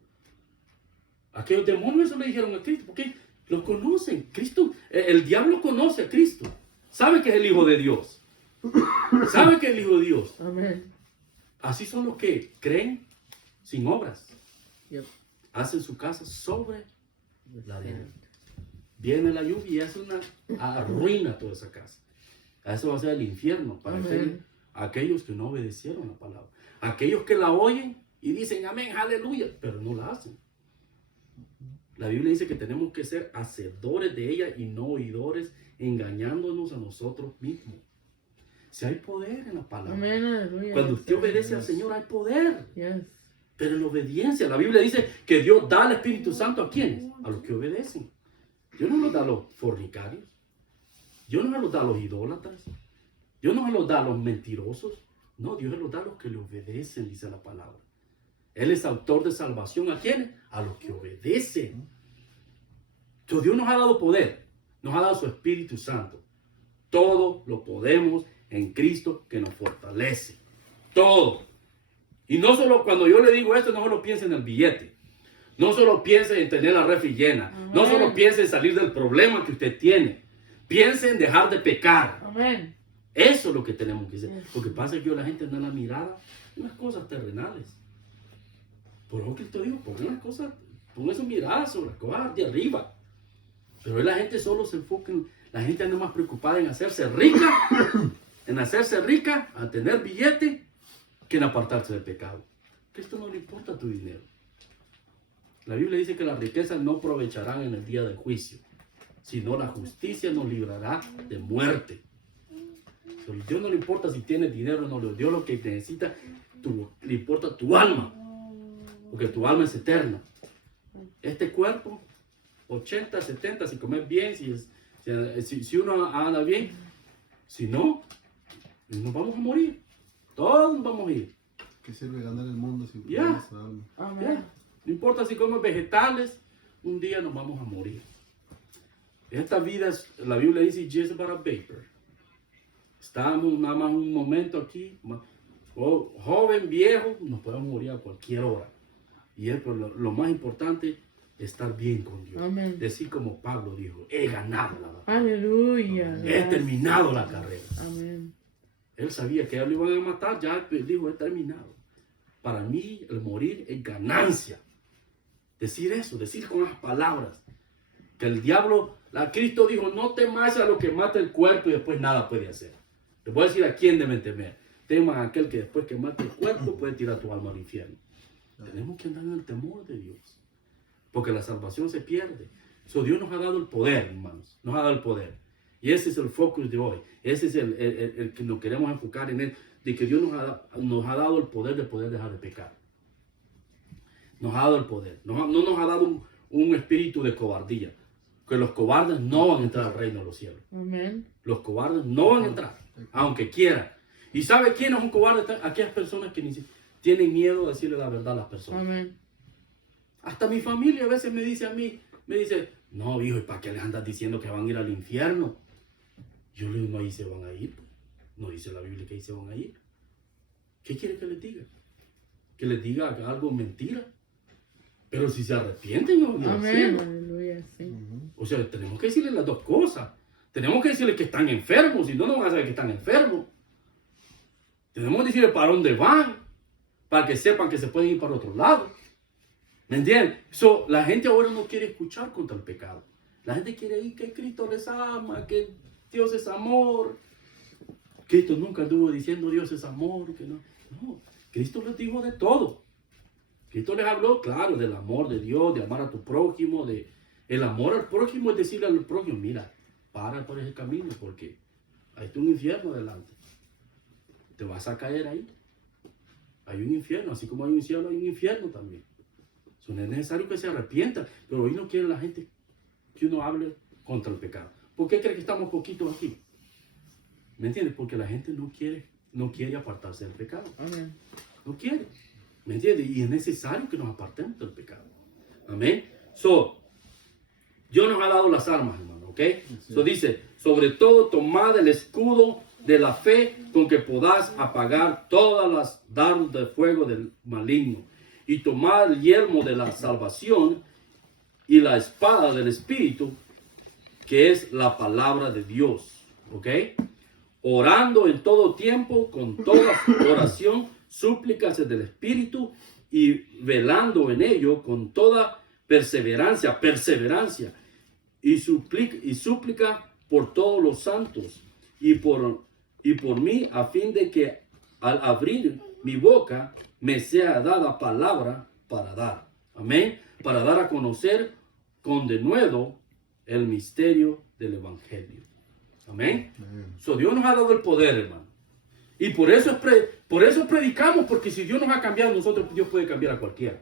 Aquellos demonios eso le dijeron a Cristo, porque lo conocen. Cristo, el diablo conoce a Cristo. Sabe que es el Hijo de Dios. Sabe que es el Hijo de Dios. Amén. Así son los que creen sin obras. Yep. Hacen su casa sobre la arena. Viene la lluvia y hace arruina toda esa casa. Eso va a ser el infierno para aquellos que no obedecieron la palabra. Aquellos que la oyen y dicen amén, aleluya, pero no la hacen. La Biblia dice que tenemos que ser hacedores de ella y no oidores, engañándonos a nosotros mismos. Si hay poder en la palabra. Amén. Aleluya. Cuando usted obedece al Señor hay poder. Yes. Pero en la obediencia, la Biblia dice que Dios da el Espíritu Santo ¿a quiénes? A los que obedecen. Dios no los da a los fornicarios. Dios no se los da a los idólatras. Dios no se los da a los mentirosos. No, Dios se los da a los que le obedecen, dice la palabra. Él es autor de salvación ¿a quiénes? A los que obedecen. Entonces Dios nos ha dado poder. Nos ha dado su Espíritu Santo. Todo lo podemos en Cristo que nos fortalece. Todo. Y no solo cuando yo le digo esto, no solo piense en el billete. No solo piense en tener la refri llena. Amén. No solo piense en salir del problema que usted tiene. Piense en dejar de pecar. Amén. Eso es lo que tenemos que hacer. Yes. Lo que pasa es que la gente anda en la mirada en las cosas terrenales. Por lo que te digo, pongan su mirada sobre las cosas de arriba. Pero hoy la gente solo se enfoca en, la gente anda más preocupada en hacerse rica, a tener billete, que en apartarse del pecado. Que esto no le importa tu dinero. La Biblia dice que las riquezas no aprovecharán en el día del juicio, sino la justicia nos librará de muerte. A Dios no le importa si tienes dinero o no, Dios lo que necesita, le importa tu alma, porque tu alma es eterna. Este cuerpo, 80, 70, si comes bien, si uno anda bien, Si no, nos vamos a morir. Todos nos vamos a ir. ¿Qué sirve ganar el mundo si Ya. pierdes tu alma? Amén. Ya. No importa si comes vegetales, un día nos vamos a morir. Esta vida, la Biblia dice, just but a vapor. Estamos nada más un momento aquí, joven, viejo, nos podemos morir a cualquier hora. Y es lo más importante, estar bien con Dios. Amén. Decir como Pablo dijo, he ganado la batalla. Aleluya. He terminado la carrera. Amén. Él sabía que a él lo iban a matar, ya dijo, he terminado. Para mí, el morir es ganancia. Decir eso, decir con las palabras. Que el diablo, Cristo dijo, no temas a lo que mata el cuerpo y después nada puede hacer. Les voy a decir a quién deben temer. Teman a aquel que después que mate el cuerpo puede tirar tu alma al infierno. Tenemos que andar en el temor de Dios. Porque la salvación se pierde. Dios nos ha dado el poder, hermanos. Nos ha dado el poder. Y ese es el focus de hoy. Ese es el que nos queremos enfocar en él. De que Dios nos ha dado el poder de poder dejar de pecar. Nos ha dado el poder. No nos ha dado un espíritu de cobardía. Que los cobardes no van a entrar al reino de los cielos. Amén. Los cobardes no van a entrar. Aunque quieran. ¿Y sabe quién es un cobarde? Aquellas personas que tienen miedo de decirle la verdad a las personas. Amén. Hasta mi familia a veces me dice a mí, no, hijo, ¿y para qué les andas diciendo que van a ir al infierno? Yo le digo, no, ahí se van a ir. No dice la Biblia que ahí se van a ir. ¿Qué quiere que les diga? Que les diga algo mentira. Pero si se arrepienten, yo van a ir al Amén. cielo. Aleluya. Sí. O sea, tenemos que decirles las dos cosas. Tenemos que decirles que están enfermos, si no, no van a saber que están enfermos. Tenemos que decirles para dónde van, para que sepan que se pueden ir para otro lado. ¿Me entienden? La gente ahora no quiere escuchar contra el pecado. La gente quiere ir que Cristo les ama, que Dios es amor. Cristo nunca estuvo diciendo Dios es amor. Que no. No, Cristo les dijo de todo. Cristo les habló, claro, del amor de Dios, de amar a tu prójimo. El amor al prójimo es decirle al prójimo, mira, para por ese camino porque hay un infierno adelante. Te vas a caer ahí. Hay un infierno, así como hay un cielo, hay un infierno también. Eso no es necesario que se arrepientan, pero hoy no quiere la gente que uno hable contra el pecado. ¿Por qué cree que estamos poquitos aquí? ¿Me entiendes? Porque la gente no quiere apartarse del pecado. Amén. No quiere. ¿Me entiendes? Y es necesario que nos apartemos del pecado. Amén. Dios nos ha dado las armas, hermano, ¿ok? Dice, sobre todo tomad el escudo de la fe con que podás apagar todas las dardos de fuego del maligno. Y tomad el yelmo de la salvación y la espada del Espíritu, que es la palabra de Dios. ¿Ok? Orando en todo tiempo, con toda oración, súplicas del Espíritu y velando en ello con toda perseverancia y súplica por todos los santos y por mí, a fin de que al abrir mi boca me sea dada palabra para dar. Amén. Para dar a conocer con denuedo el misterio del Evangelio. Amén. Dios nos ha dado el poder, hermano. Y por eso predicamos, porque si Dios nos ha cambiado a nosotros, Dios puede cambiar a cualquiera.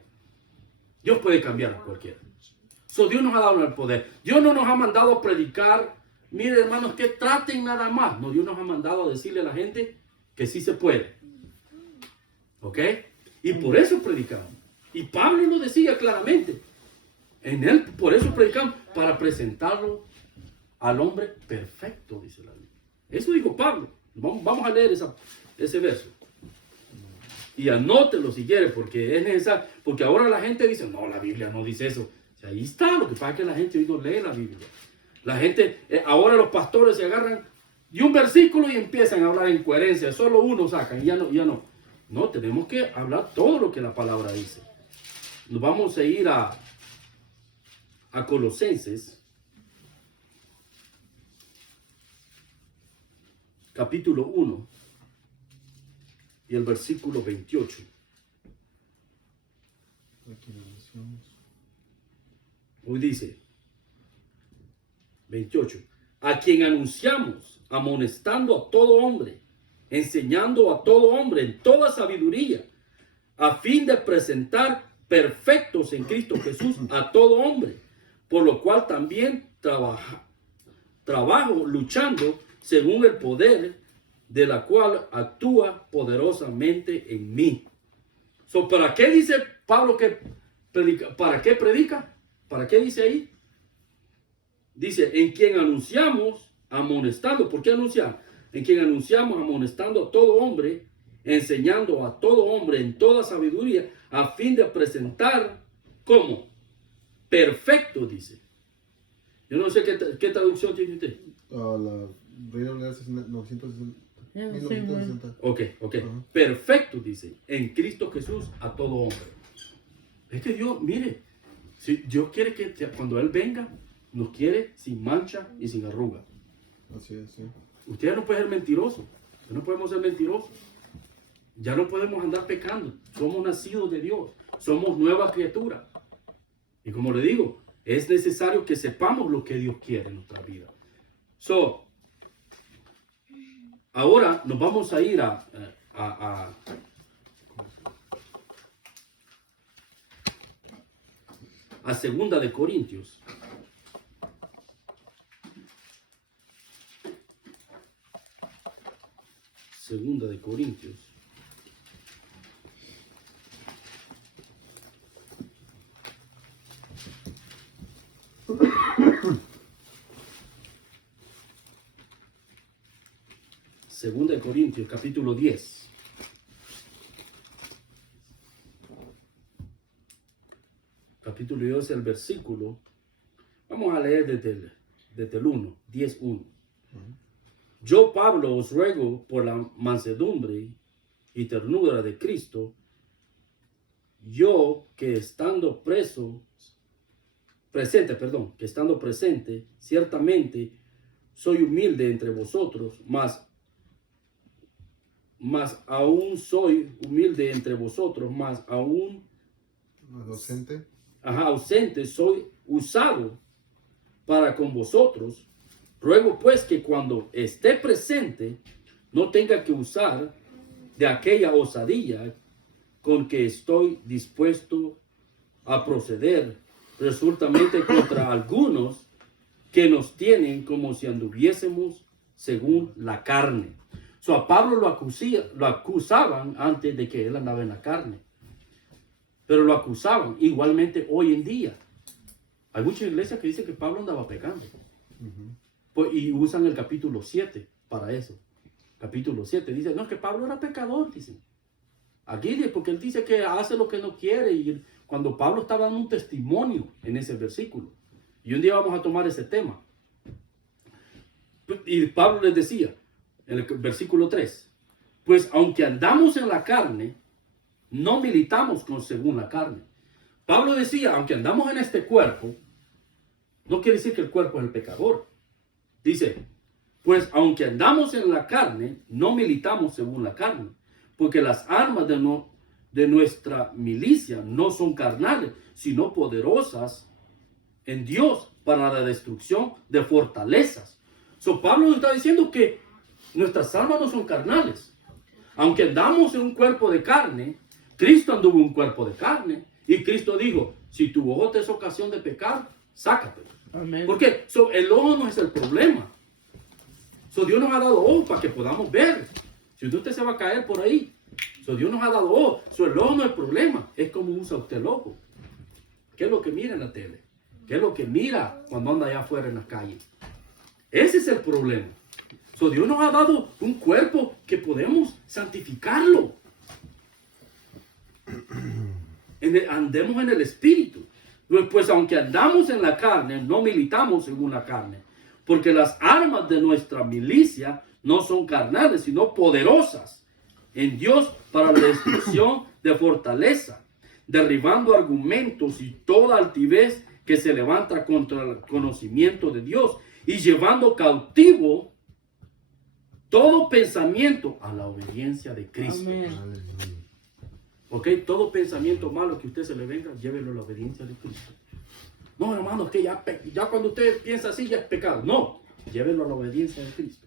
Dios puede cambiar a cualquiera. Dios nos ha dado el poder. Dios no nos ha mandado a predicar, mire hermanos, que traten nada más. No, Dios nos ha mandado a decirle a la gente que sí se puede. ¿Ok? Y por eso predicamos. Y Pablo lo decía claramente. En él, por eso predicamos, para presentarlo al hombre perfecto, dice la Biblia. Eso dijo Pablo. Vamos a leer ese verso. Y anótelo si quiere, porque es necesario. Porque ahora la gente dice, no, la Biblia no dice eso. O sea, ahí está, lo que pasa es que la gente hoy no lee la Biblia. La gente, ahora los pastores se agarran de un versículo y empiezan a hablar en coherencia. Solo uno sacan y ya no. No, tenemos que hablar todo lo que la palabra dice. Nos vamos a ir a Colosenses, capítulo 1 y el versículo 28. Hoy dice 28, a quien anunciamos, amonestando a todo hombre, enseñando a todo hombre en toda sabiduría, a fin de presentar perfectos en Cristo Jesús a todo hombre, por lo cual también trabajo luchando según el poder de la cual actúa poderosamente en mí. So, ¿para qué dice Pablo que predica? ¿Para qué predica? ¿Para qué dice ahí? Dice, en quien anunciamos, amonestando. ¿Por qué anunciar? En quien anunciamos, amonestando a todo hombre, enseñando a todo hombre en toda sabiduría, a fin de presentar, ¿cómo? Perfecto, dice. Yo no sé qué traducción tiene usted. La Reina Valera 960. 1960. Ok. Ajá. Perfecto, dice, en Cristo Jesús a todo hombre. Es que Dios, mire, si Dios quiere que cuando Él venga, nos quiere sin mancha y sin arruga. Así es, sí. Ustedes no pueden ser mentirosos. No podemos ser mentirosos. Ya no podemos andar pecando. Somos nacidos de Dios. Somos nuevas criaturas. Y como le digo, es necesario que sepamos lo que Dios quiere en nuestra vida. Ahora nos vamos a ir a Segunda de Corintios. Segunda de Corintios. Segunda de Corintios, capítulo 10. Capítulo 10, el versículo. Vamos a leer desde el 1, 10:1. Yo, Pablo, os ruego por la mansedumbre y ternura de Cristo, yo que estando presente, ciertamente soy humilde entre vosotros, mas aún soy humilde entre vosotros, mas aún ausente soy usado para con vosotros. Ruego pues que cuando esté presente no tenga que usar de aquella osadía con que estoy dispuesto a proceder resueltamente contra algunos que nos tienen como si anduviésemos según la carne. A Pablo lo acusaban antes de que él andaba en la carne. Pero lo acusaban igualmente hoy en día. Hay muchas iglesias que dicen que Pablo andaba pecando. Y usan el capítulo 7 para eso. Capítulo 7 dice, no, que Pablo era pecador, dicen. Aquí, porque él dice que hace lo que no quiere. Y cuando Pablo estaba dando un testimonio en ese versículo. Y un día vamos a tomar ese tema. Y Pablo les decía, en el versículo 3, pues aunque andamos en la carne, no militamos según la carne. Pablo decía, aunque andamos en este cuerpo, no quiere decir que el cuerpo es el pecador. Dice, pues aunque andamos en la carne, no militamos según la carne, porque las armas de nuestra milicia no son carnales, sino poderosas en Dios para la destrucción de fortalezas. Pablo nos está diciendo que nuestras armas no son carnales. Aunque andamos en un cuerpo de carne, Cristo anduvo en un cuerpo de carne. Y Cristo dijo, si tu ojo te es ocasión de pecar, sácatelo. Amén. Porque el ojo no es el problema. Dios nos ha dado ojos para que podamos ver. Si usted se va a caer por ahí. Dios nos ha dado ojos. El ojo no es el problema. Es como usa usted el ojo. ¿Qué es lo que mira en la tele? ¿Qué es lo que mira cuando anda allá afuera en las calles? Ese es el problema. Dios nos ha dado un cuerpo que podemos santificarlo. Andemos en el espíritu. Pues aunque andamos en la carne, no militamos según la carne. Porque las armas de nuestra milicia no son carnales, sino poderosas en Dios para la destrucción de fortaleza, derribando argumentos y toda altivez que se levanta contra el conocimiento de Dios y llevando cautivo todo pensamiento a la obediencia de Cristo. Amén. Ok, todo pensamiento malo que usted se le venga, llévelo a la obediencia de Cristo. No, hermano, es que ya cuando usted piensa así ya es pecado. No, llévelo a la obediencia de Cristo.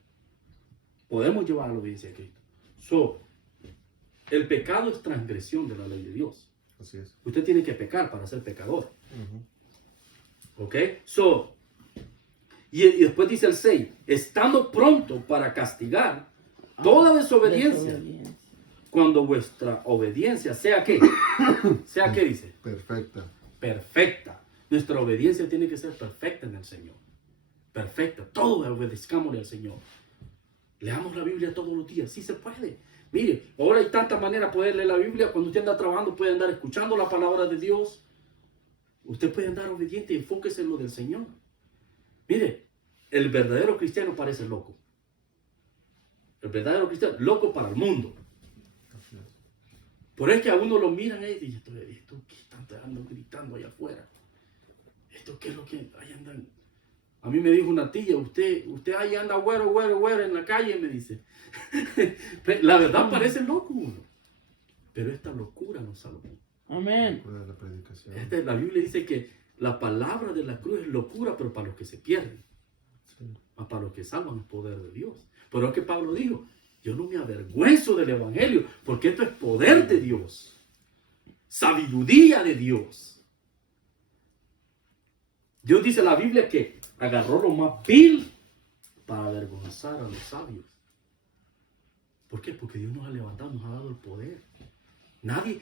Podemos llevar a la obediencia de Cristo. El pecado es transgresión de la ley de Dios. Así es. Usted tiene que pecar para ser pecador. Ok, Y después dice el 6, estando pronto para castigar toda desobediencia, cuando vuestra obediencia sea ¿qué? ¿Sea qué dice? Perfecta. Perfecta. Nuestra obediencia tiene que ser perfecta en el Señor. Perfecta. Todos obedezcámosle al Señor. Leamos la Biblia todos los días. Sí se puede. Mire, ahora hay tantas maneras de poder leer la Biblia. Cuando usted anda trabajando, puede andar escuchando la palabra de Dios. Usted puede andar obediente y enfóquese en lo del Señor. Mire, el verdadero cristiano parece loco. El verdadero cristiano, loco para el mundo. Por eso que a uno lo miran y dicen, esto que están andan gritando allá afuera. Esto qué es lo que ahí andan. A mí me dijo una tía, usted ahí anda güero en la calle, me dice. La verdad parece loco uno. Pero esta locura nos salvó. Amén. La predicación. La Biblia dice que la palabra de la cruz es locura, pero para los que se pierden. Sí. Para los que salvan el poder de Dios. Por eso que Pablo dijo, yo no me avergüenzo del evangelio, porque esto es poder de Dios. Sabiduría de Dios. Dios dice en la Biblia que agarró lo más vil para avergonzar a los sabios. ¿Por qué? Porque Dios nos ha levantado, nos ha dado el poder. Nadie,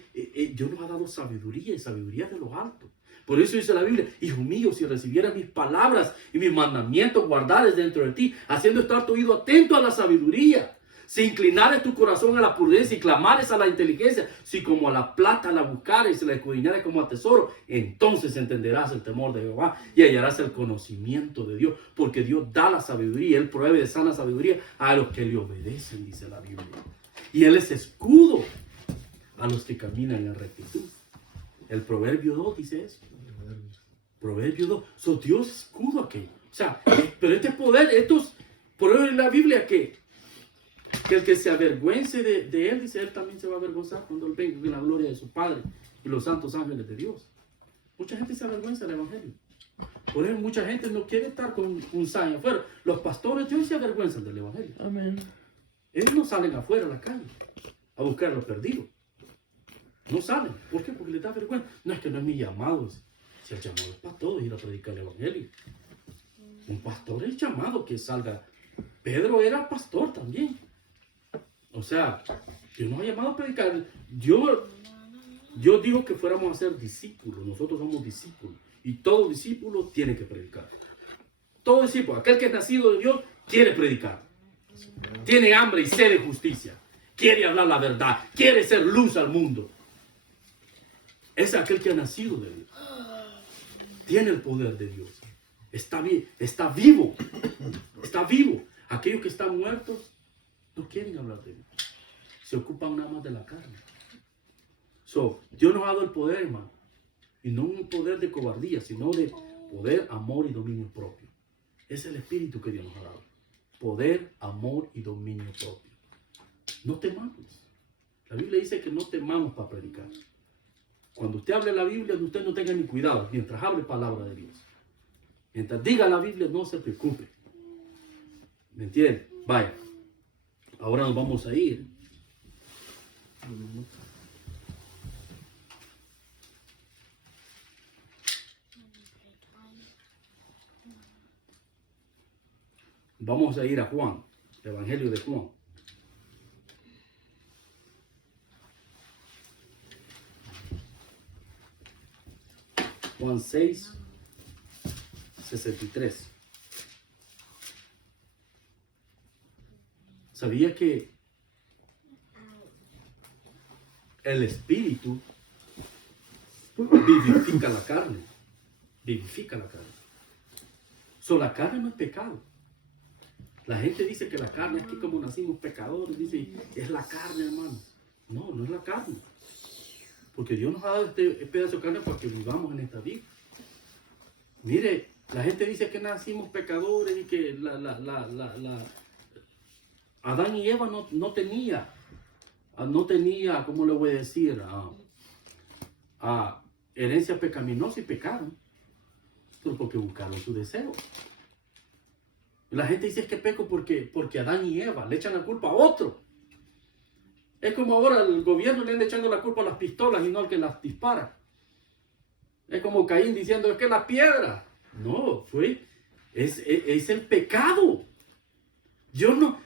Dios nos ha dado sabiduría y sabiduría de lo alto. Por eso dice la Biblia, hijo mío, si recibieras mis palabras y mis mandamientos guardares dentro de ti, haciendo estar tu oído atento a la sabiduría, si inclinares tu corazón a la prudencia y clamares a la inteligencia, si como a la plata la buscares y la escudriñares como a tesoro, entonces entenderás el temor de Jehová y hallarás el conocimiento de Dios, porque Dios da la sabiduría, Él provee de sana sabiduría a los que le obedecen, dice la Biblia. Y Él es escudo a los que caminan en rectitud. El Proverbio 2 dice eso. Proverbio 2. So, Dios escudo aquello. O sea, pero este poder, por eso en la Biblia que el que se avergüence de Él, dice, Él también se va a avergonzar cuando Él venga en la gloria de su Padre y los santos ángeles de Dios. Mucha gente se avergüenza del Evangelio. Por eso mucha gente no quiere estar con un saño afuera. Los pastores de hoy se avergüenzan del Evangelio. Amén. Ellos no salen afuera a la calle a buscar a los perdidos. No salen. ¿Por qué? Porque les da vergüenza. No, es que no es mi llamado. Si el llamado es para todos, ir a predicar el Evangelio. Un pastor es llamado que salga. Pedro era pastor también. O sea, Dios nos ha llamado a predicar. Dios dijo que fuéramos a ser discípulos. Nosotros somos discípulos. Y todo discípulo tiene que predicar. Todo discípulo, aquel que es nacido de Dios, quiere predicar. Tiene hambre y sed de justicia. Quiere hablar la verdad. Quiere ser luz al mundo. Es aquel que ha nacido de Dios. Tiene el poder de Dios. Está bien, está vivo. Está vivo. Aquellos que están muertos no quieren hablar de Dios. Se ocupan nada más de la carne. Dios nos ha dado el poder, hermano. Y no un poder de cobardía, sino de poder, amor y dominio propio. Es el espíritu que Dios nos ha dado. Poder, amor y dominio propio. No temamos. La Biblia dice que no temamos para predicar. Cuando usted hable la Biblia, usted no tenga ni cuidado mientras hable palabra de Dios. Mientras diga la Biblia, no se preocupe. ¿Me entiende? Vaya. Ahora nos vamos a ir. Vamos a ir a Juan, el Evangelio de Juan. Juan 6, 63. ¿Sabía que el espíritu vivifica la carne? Vivifica la carne. La carne no es pecado. La gente dice que la carne es que como nacimos pecadores, dice, es la carne, hermano. No, no es la carne. Porque Dios nos ha dado este pedazo de carne para que vivamos en esta vida. Mire, la gente dice que nacimos pecadores y que Adán y Eva no tenía, ¿cómo le voy a decir? Herencia pecaminosa y pecaron. Pero porque buscaron su deseo. La gente dice es que peco porque Adán y Eva le echan la culpa a otro. Es como ahora el gobierno le anda echando la culpa a las pistolas y no al que las dispara. Es como Caín diciendo es que la piedra. No, es el pecado.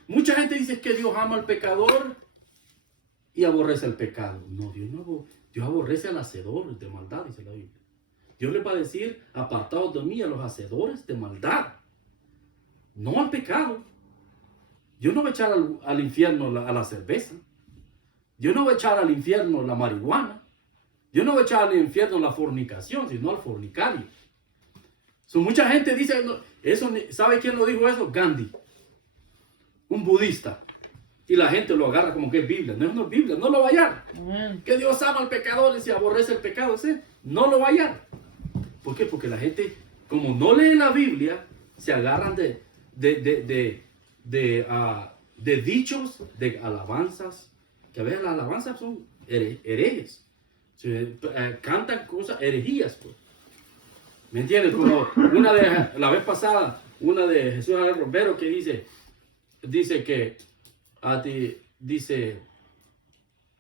Mucha gente dice que Dios ama al pecador y aborrece el pecado. No, Dios aborrece al hacedor de maldad, dice la Biblia. Dios le va a decir, apartados de mí a los hacedores de maldad, no al pecado. Dios no va a echar al infierno a la cerveza. Dios no va a echar al infierno la marihuana. Dios no va a echar al infierno la fornicación, sino al fornicario. Mucha gente dice, ¿sabe quién lo dijo eso? Gandhi, un budista. Y la gente lo agarra como que es Biblia. No es Biblia, no lo va a hallar. Que Dios ama al pecador y se aborrece el pecado, ¿sí? No lo va a hallar. ¿Por qué? Porque la gente, como no lee la Biblia, se agarran de dichos, de alabanzas, que a veces las alabanzas son herejes. Cantan cosas, herejías, pues. ¿Me entiendes? Como la vez pasada, una de Jesús Romero que dice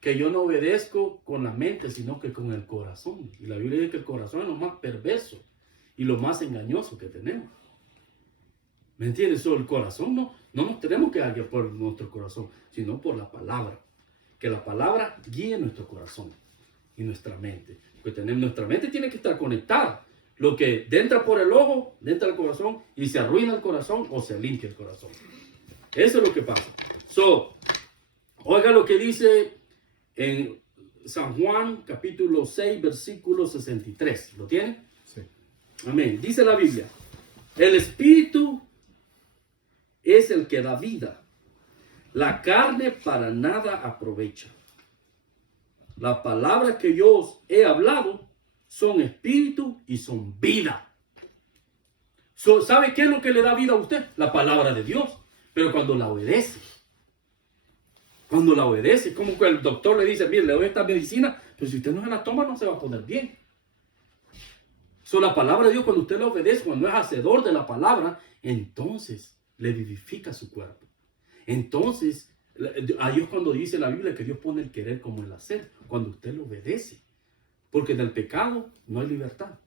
que yo no obedezco con la mente, sino que con el corazón. Y la Biblia dice que el corazón es lo más perverso y lo más engañoso que tenemos. ¿Me entiendes? El corazón no nos tenemos que guiar por nuestro corazón, sino por la palabra. Que la palabra guíe nuestro corazón y nuestra mente. Porque nuestra mente tiene que estar conectada. Lo que entra por el ojo, entra al corazón y se arruina el corazón o se limpia el corazón. Eso es lo que pasa. Oiga lo que dice en San Juan capítulo 6 versículo 63. ¿Lo tiene? Sí. Amén. Dice la Biblia, el Espíritu es el que da vida. La carne para nada aprovecha. Las palabras que yo os he hablado son espíritu y son vida. ¿Sabe qué es lo que le da vida a usted? La palabra de Dios. Pero cuando la obedece, como que el doctor le dice, mire, le doy esta medicina, pero si usted no se la toma, no se va a poner bien. La palabra de Dios, cuando usted la obedece, cuando es hacedor de la palabra, entonces le vivifica su cuerpo. Entonces, a Dios cuando dice la Biblia que Dios pone el querer como el hacer, cuando usted lo obedece. Porque en el pecado no hay libertad.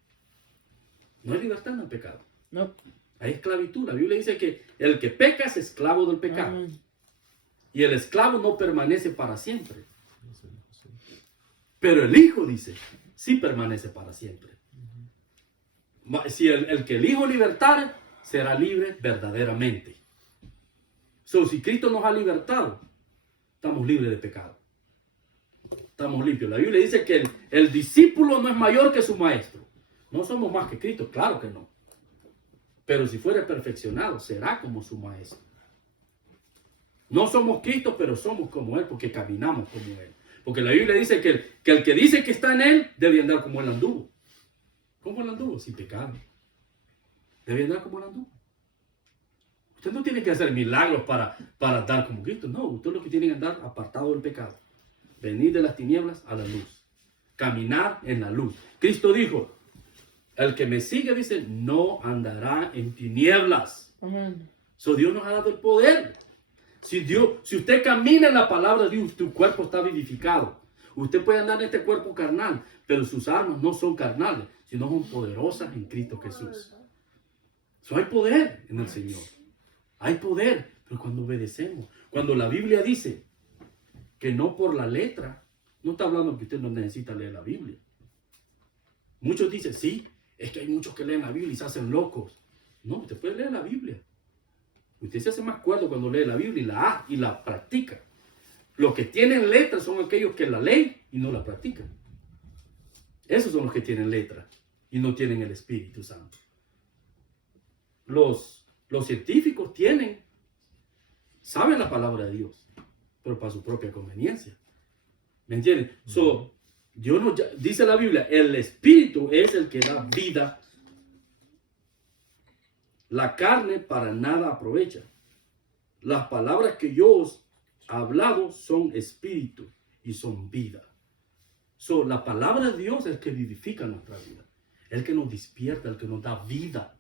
No hay libertad en el pecado. No. Hay esclavitud. La Biblia dice que el que peca es esclavo del pecado. Y el esclavo no permanece para siempre. Pero el Hijo, dice, sí permanece para siempre. Si el que el Hijo libertare, será libre verdaderamente. Si Cristo nos ha libertado, estamos libres de pecado. Estamos limpios. La Biblia dice que el discípulo no es mayor que su maestro. No somos más que Cristo, claro que no. Pero si fuere perfeccionado, será como su maestro. No somos Cristo, pero somos como Él, porque caminamos como Él. Porque la Biblia dice que el que dice que está en Él, debe andar como Él anduvo. ¿Cómo Él anduvo? Sin pecado. Debe andar como Él anduvo. Usted no tiene que hacer milagros para andar como Cristo. No, usted lo que tiene que andar apartado del pecado. Venir de las tinieblas a la luz. Caminar en la luz. Cristo dijo, el que me sigue, dice, no andará en tinieblas. Amén. Dios nos ha dado el poder. Si usted camina en la palabra de Dios, tu cuerpo está vivificado. Usted puede andar en este cuerpo carnal, pero sus armas no son carnales, sino son poderosas en Cristo Jesús. Hay poder en el Señor. Hay poder, pero cuando obedecemos. Cuando la Biblia dice que no por la letra, no está hablando que usted no necesita leer la Biblia. Muchos dicen, sí, es que hay muchos que leen la Biblia y se hacen locos. No, usted puede leer la Biblia. Usted se hace más cuerdo cuando lee la Biblia y la practica. Los que tienen letras son aquellos que la leen y no la practican. Esos son los que tienen letra y no tienen el Espíritu Santo. Los científicos saben la palabra de Dios, pero para su propia conveniencia. ¿Me entienden? Dios dice la Biblia, el Espíritu es el que da vida. La carne para nada aprovecha. Las palabras que yo os he hablado son espíritu y son vida. La palabra de Dios es el que vivifica nuestra vida. El que nos despierta, el que nos da vida.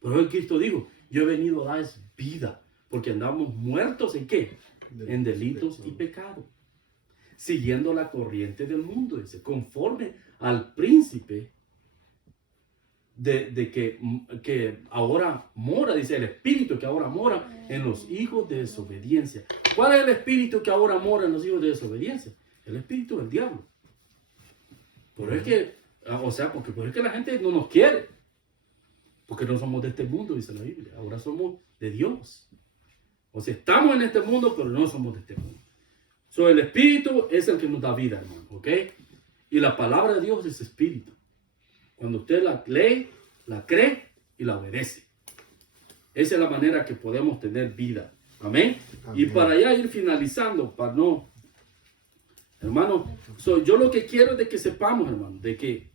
Por eso Cristo dijo, yo he venido a dar vida. Porque andamos muertos ¿en qué? En delitos y pecados. Siguiendo la corriente del mundo, dice, conforme al príncipe de que ahora mora, dice el espíritu que ahora mora en los hijos de desobediencia. ¿Cuál es el espíritu que ahora mora en los hijos de desobediencia? El espíritu del diablo. Por es que, o sea, porque por es que la gente no nos quiere. Porque no somos de este mundo, dice la Biblia. Ahora somos de Dios. O sea, estamos en este mundo, pero no somos de este mundo. So, el espíritu es el que nos da vida, hermano, ¿ok? Y la palabra de Dios es espíritu. Cuando usted la lee, la cree y la obedece. Esa es la manera que podemos tener vida. Amén. Amén. Y para ya ir finalizando, para no, hermano, yo lo que quiero es de que sepamos, hermano, de que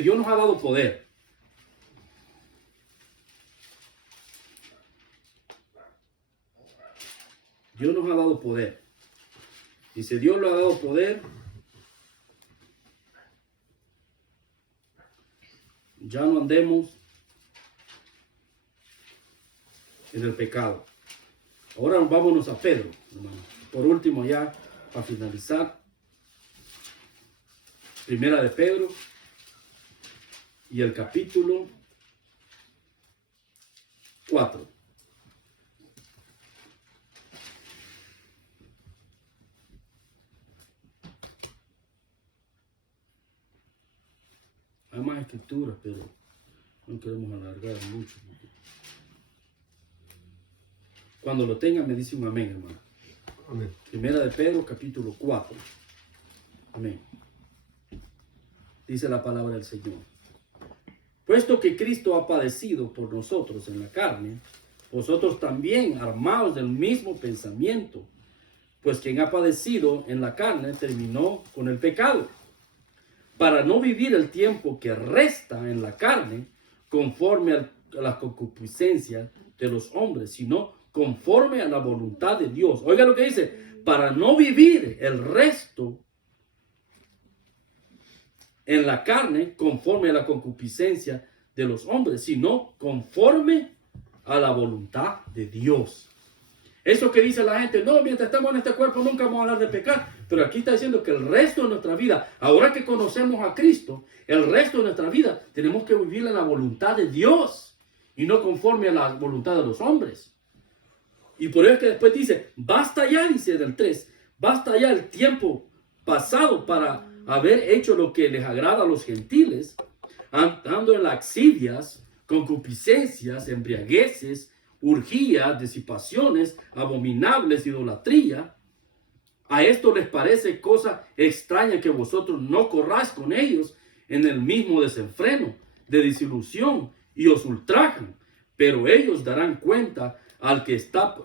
Dios nos ha dado poder. Dios nos ha dado poder. Y si Dios lo ha dado poder, ya no andemos en el pecado. Ahora vámonos a Pedro, hermano. Por último, ya para finalizar, Primera de Pedro y el capítulo 4. Hay más escrituras, pero no queremos alargar mucho. Cuando lo tengan me dice un amén, hermano. Amén. Primera de Pedro, capítulo 4. Amén. Dice la palabra del Señor. Puesto que Cristo ha padecido por nosotros en la carne, vosotros también armaos del mismo pensamiento, pues quien ha padecido en la carne terminó con el pecado, para no vivir el tiempo que resta en la carne conforme a la concupiscencia de los hombres, sino conforme a la voluntad de Dios. Oiga lo que dice, para no vivir el resto en la carne conforme a la concupiscencia de los hombres, sino conforme a la voluntad de Dios. Eso que dice la gente, no, mientras estamos en este cuerpo nunca vamos a hablar de pecar. Pero aquí está diciendo que el resto de nuestra vida, ahora que conocemos a Cristo, el resto de nuestra vida tenemos que vivir en la voluntad de Dios y no conforme a la voluntad de los hombres. Y por eso es que después dice, basta ya, dice del 3, basta ya el tiempo pasado para haber hecho lo que les agrada a los gentiles, andando en laxivias, concupiscencias, embriagueces, urgías, disipaciones, abominables, idolatría. A esto les parece cosa extraña que vosotros no corráis con ellos en el mismo desenfreno de disilusión y os ultrajan, pero ellos darán cuenta al que está,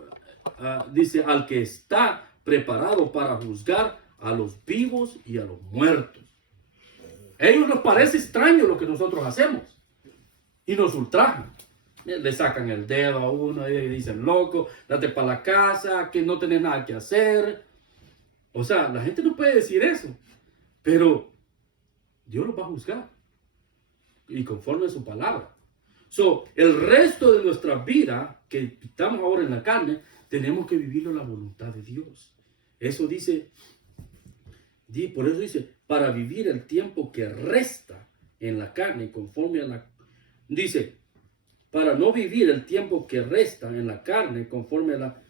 al que está preparado para juzgar a los vivos y a los muertos. A ellos nos parece extraño lo que nosotros hacemos y nos ultrajan. Le sacan el dedo a uno y dicen, loco, date para la casa, que no tenés nada que hacer. O sea, la gente no puede decir eso, pero Dios los va a juzgar y conforme a su palabra. El resto de nuestra vida que estamos ahora en la carne, tenemos que vivirlo en la voluntad de Dios. Eso dice, por eso dice, para vivir el tiempo que resta en la carne conforme a la... Dice, para no vivir el tiempo que resta en la carne conforme a la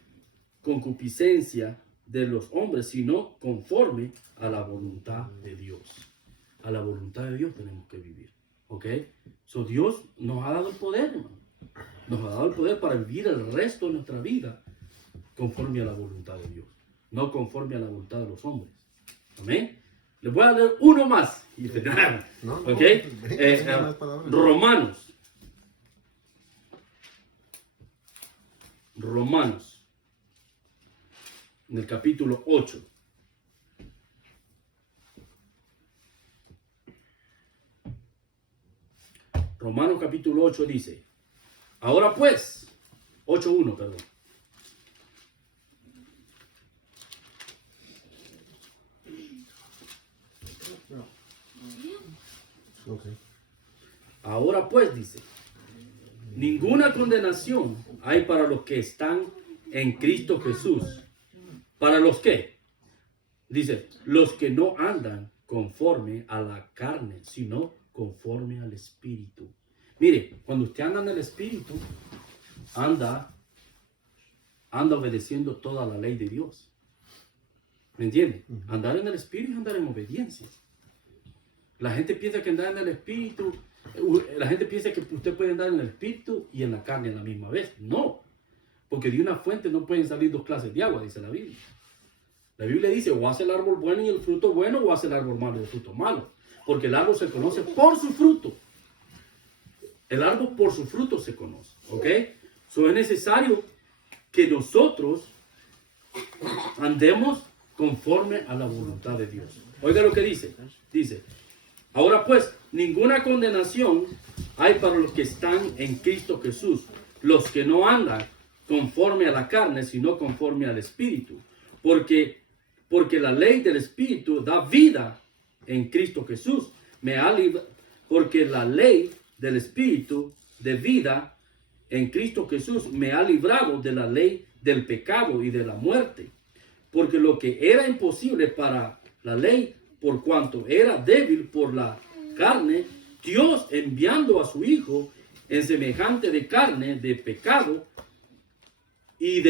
concupiscencia de los hombres, sino conforme a la voluntad de Dios. A la voluntad de Dios tenemos que vivir. ¿Ok? Dios nos ha dado el poder, hermano. Nos ha dado el poder para vivir el resto de nuestra vida conforme a la voluntad de Dios, no conforme a la voluntad de los hombres. Amén. Les voy a leer uno más y terminamos. ¿Ok? Romanos, en el capítulo 8. Romanos capítulo 8 dice, ahora pues, 8:1, perdón. Okay. Ahora pues, dice, ninguna condenación hay para los que están en Cristo Jesús. ¿Para los qué? Dice, los que no andan conforme a la carne, sino conforme al Espíritu. Mire, cuando usted anda en el Espíritu, anda obedeciendo toda la ley de Dios. ¿Me entiende? Andar en el Espíritu es andar en obediencia. La gente piensa que andar en el Espíritu, la gente piensa que usted puede andar en el Espíritu y en la carne a la misma vez. No, porque de una fuente no pueden salir dos clases de agua, dice la Biblia. La Biblia dice, o hace el árbol bueno y el fruto bueno, o hace el árbol malo y el fruto malo. Porque el árbol se conoce por su fruto. El árbol por su fruto se conoce. ¿Ok? So es necesario que nosotros andemos conforme a la voluntad de Dios. Oiga lo que dice. Dice, ahora pues, ninguna condenación hay para los que están en Cristo Jesús. Los que no andan conforme a la carne, sino conforme al Espíritu. Porque la ley del Espíritu da vida en Cristo Jesús. Porque la ley del Espíritu de vida en Cristo Jesús me ha librado de la ley del pecado y de la muerte. Porque lo que era imposible para la ley, por cuanto era débil por la carne, Dios enviando a su Hijo en semejante de carne de pecado y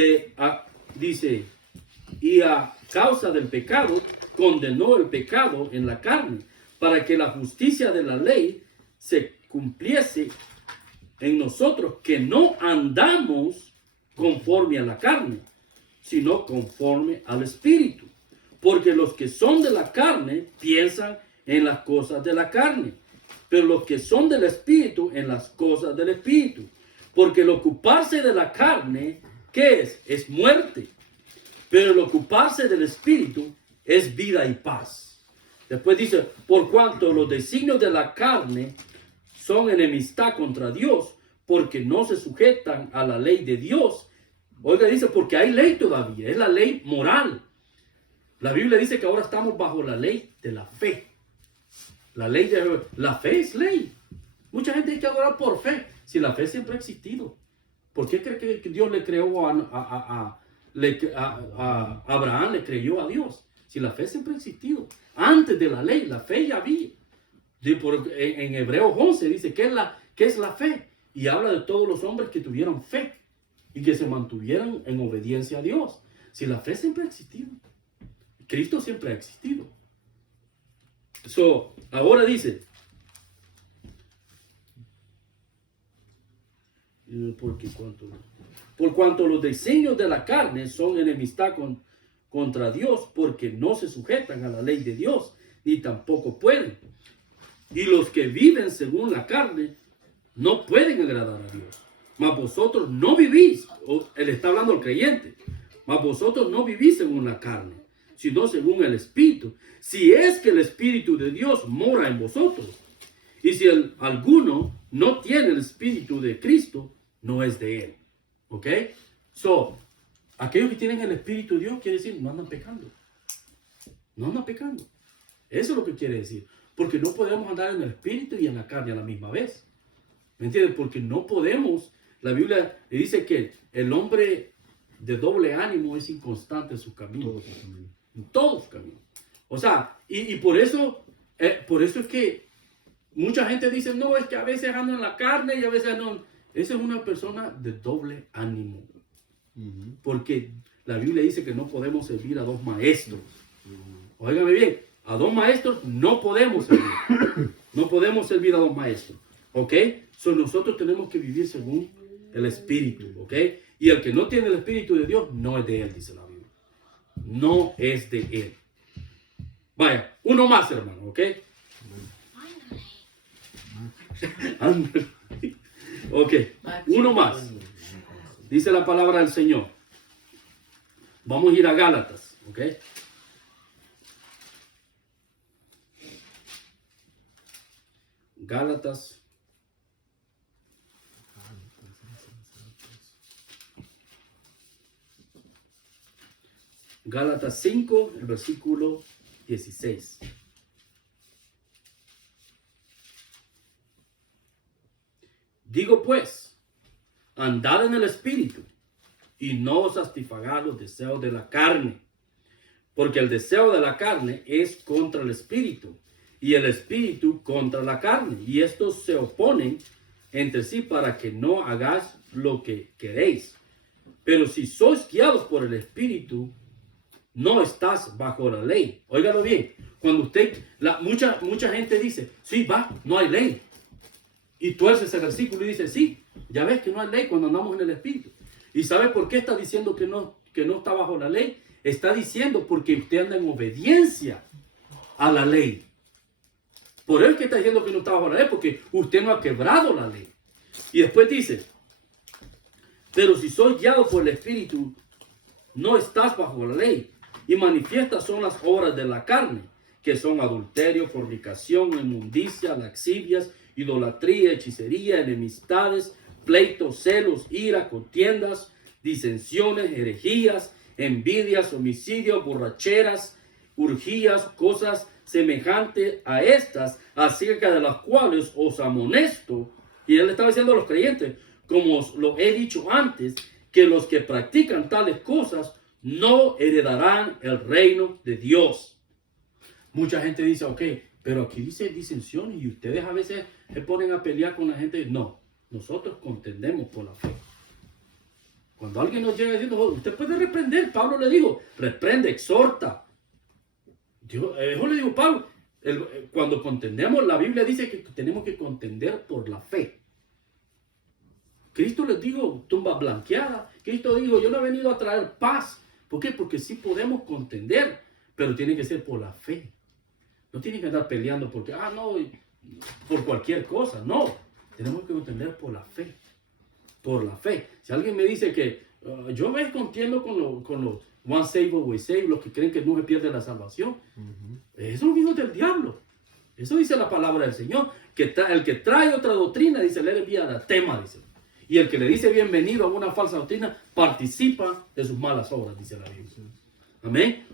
a causa del pecado condenó el pecado en la carne, para que la justicia de la ley se cumpliese en nosotros, que no andamos conforme a la carne, sino conforme al Espíritu. Porque los que son de la carne piensan en las cosas de la carne, pero los que son del Espíritu en las cosas del Espíritu. Porque el ocuparse de la carne, ¿qué es? Es muerte. Pero el ocuparse del Espíritu es vida y paz. Después dice, por cuanto los designios de la carne son enemistad contra Dios, porque no se sujetan a la ley de Dios. Oiga, dice, porque hay ley todavía, es la ley moral. La Biblia dice que ahora estamos bajo la ley de la fe. La fe es ley. Mucha gente dice que adorar por fe. Si la fe siempre ha existido. ¿Por qué cree que Dios le creó a Abraham? Le creyó a Dios. Si la fe siempre ha existido. Antes de la ley, la fe ya había. En Hebreos 11 dice, ¿qué es la fe? Y habla de todos los hombres que tuvieron fe y que se mantuvieron en obediencia a Dios. Si la fe siempre ha existido. Cristo siempre ha existido. Ahora dice, por cuanto los designios de la carne son enemistad contra Dios, porque no se sujetan a la ley de Dios, ni tampoco pueden. Y los que viven según la carne no pueden agradar a Dios. Mas vosotros no vivís, él está hablando al creyente, mas vosotros no vivís según la carne, sino según el Espíritu. Si es que el Espíritu de Dios mora en vosotros. Y si alguno no tiene el Espíritu de Cristo, no es de él. ¿Ok? Aquellos que tienen el Espíritu de Dios, quiere decir, no andan pecando. No andan pecando. Eso es lo que quiere decir. Porque no podemos andar en el Espíritu y en la carne a la misma vez. ¿Me entiendes? Porque no podemos. La Biblia le dice que el hombre de doble ánimo es inconstante en sus caminos. En todos sus caminos. O sea, y por eso es que mucha gente dice, no, es que a veces ando en la carne y a veces no. Esa es una persona de doble ánimo. Porque la Biblia dice que no podemos servir a dos maestros. Óigame bien, a dos maestros no podemos servir. No podemos servir a dos maestros. ¿Ok? Nosotros tenemos que vivir según el Espíritu. ¿Ok? Y el que no tiene el Espíritu de Dios no es de él, dice la Biblia. No es de él. Vaya, uno más, hermano. ¿Ok? Ok, uno más. Dice la palabra del Señor. Vamos a ir a Gálatas, ¿ok? Gálatas. Gálatas 5, el versículo 16. Digo pues, andad en el Espíritu, y no os satisfagáis los deseos de la carne, porque el deseo de la carne es contra el Espíritu, y el espíritu contra la carne, y estos se oponen entre sí para que no hagáis lo que queréis. Pero si sois guiados por el espíritu, no estás bajo la ley. Óigalo bien. Cuando mucha gente dice, sí, no hay ley. Y tuerce ese versículo y dice, sí, ya ves que no hay ley cuando andamos en el espíritu. ¿Y sabe por qué está diciendo que no está bajo la ley? Está diciendo porque usted anda en obediencia a la ley. Por eso es que está diciendo que no está bajo la ley, porque usted no ha quebrado la ley. Y después dice, pero si sois guiado por el espíritu, no estás bajo la ley. Y manifiestas son las obras de la carne, que son adulterio, fornicación, inmundicia, laxivias, idolatría, hechicería, enemistades, pleitos, celos, ira, contiendas, disensiones, herejías, envidias, homicidios, borracheras, urgías, cosas semejantes a estas, acerca de las cuales os amonesto. Y él estaba diciendo a los creyentes, como os lo he dicho antes, que los que practican tales cosas no heredarán el reino de Dios. Mucha gente dice, ok, pero aquí dice disensiones y ustedes a veces se ponen a pelear con la gente. No, nosotros contendemos por la fe. Cuando alguien nos llega diciendo, usted puede reprender, Pablo le dijo, reprende, exhorta. Yo le digo, Pablo, cuando contendemos, la Biblia dice que tenemos que contender por la fe. Cristo les dijo, tumba blanqueada. Cristo dijo, yo no he venido a traer paz. ¿Por qué? Porque sí podemos contender, pero tiene que ser por la fe. No tiene que andar peleando porque, no, por cualquier cosa. No, tenemos que contender por la fe. Por la fe. Si alguien me dice que yo me contiendo con los one save, always save, los que creen que no se pierde la salvación. Eso es hijo del diablo. Eso dice la palabra del Señor. Que el que trae otra doctrina, dice, le envía anatema, dice. Y el que le dice bienvenido a una falsa doctrina, participa de sus malas obras, dice la Biblia. Amén.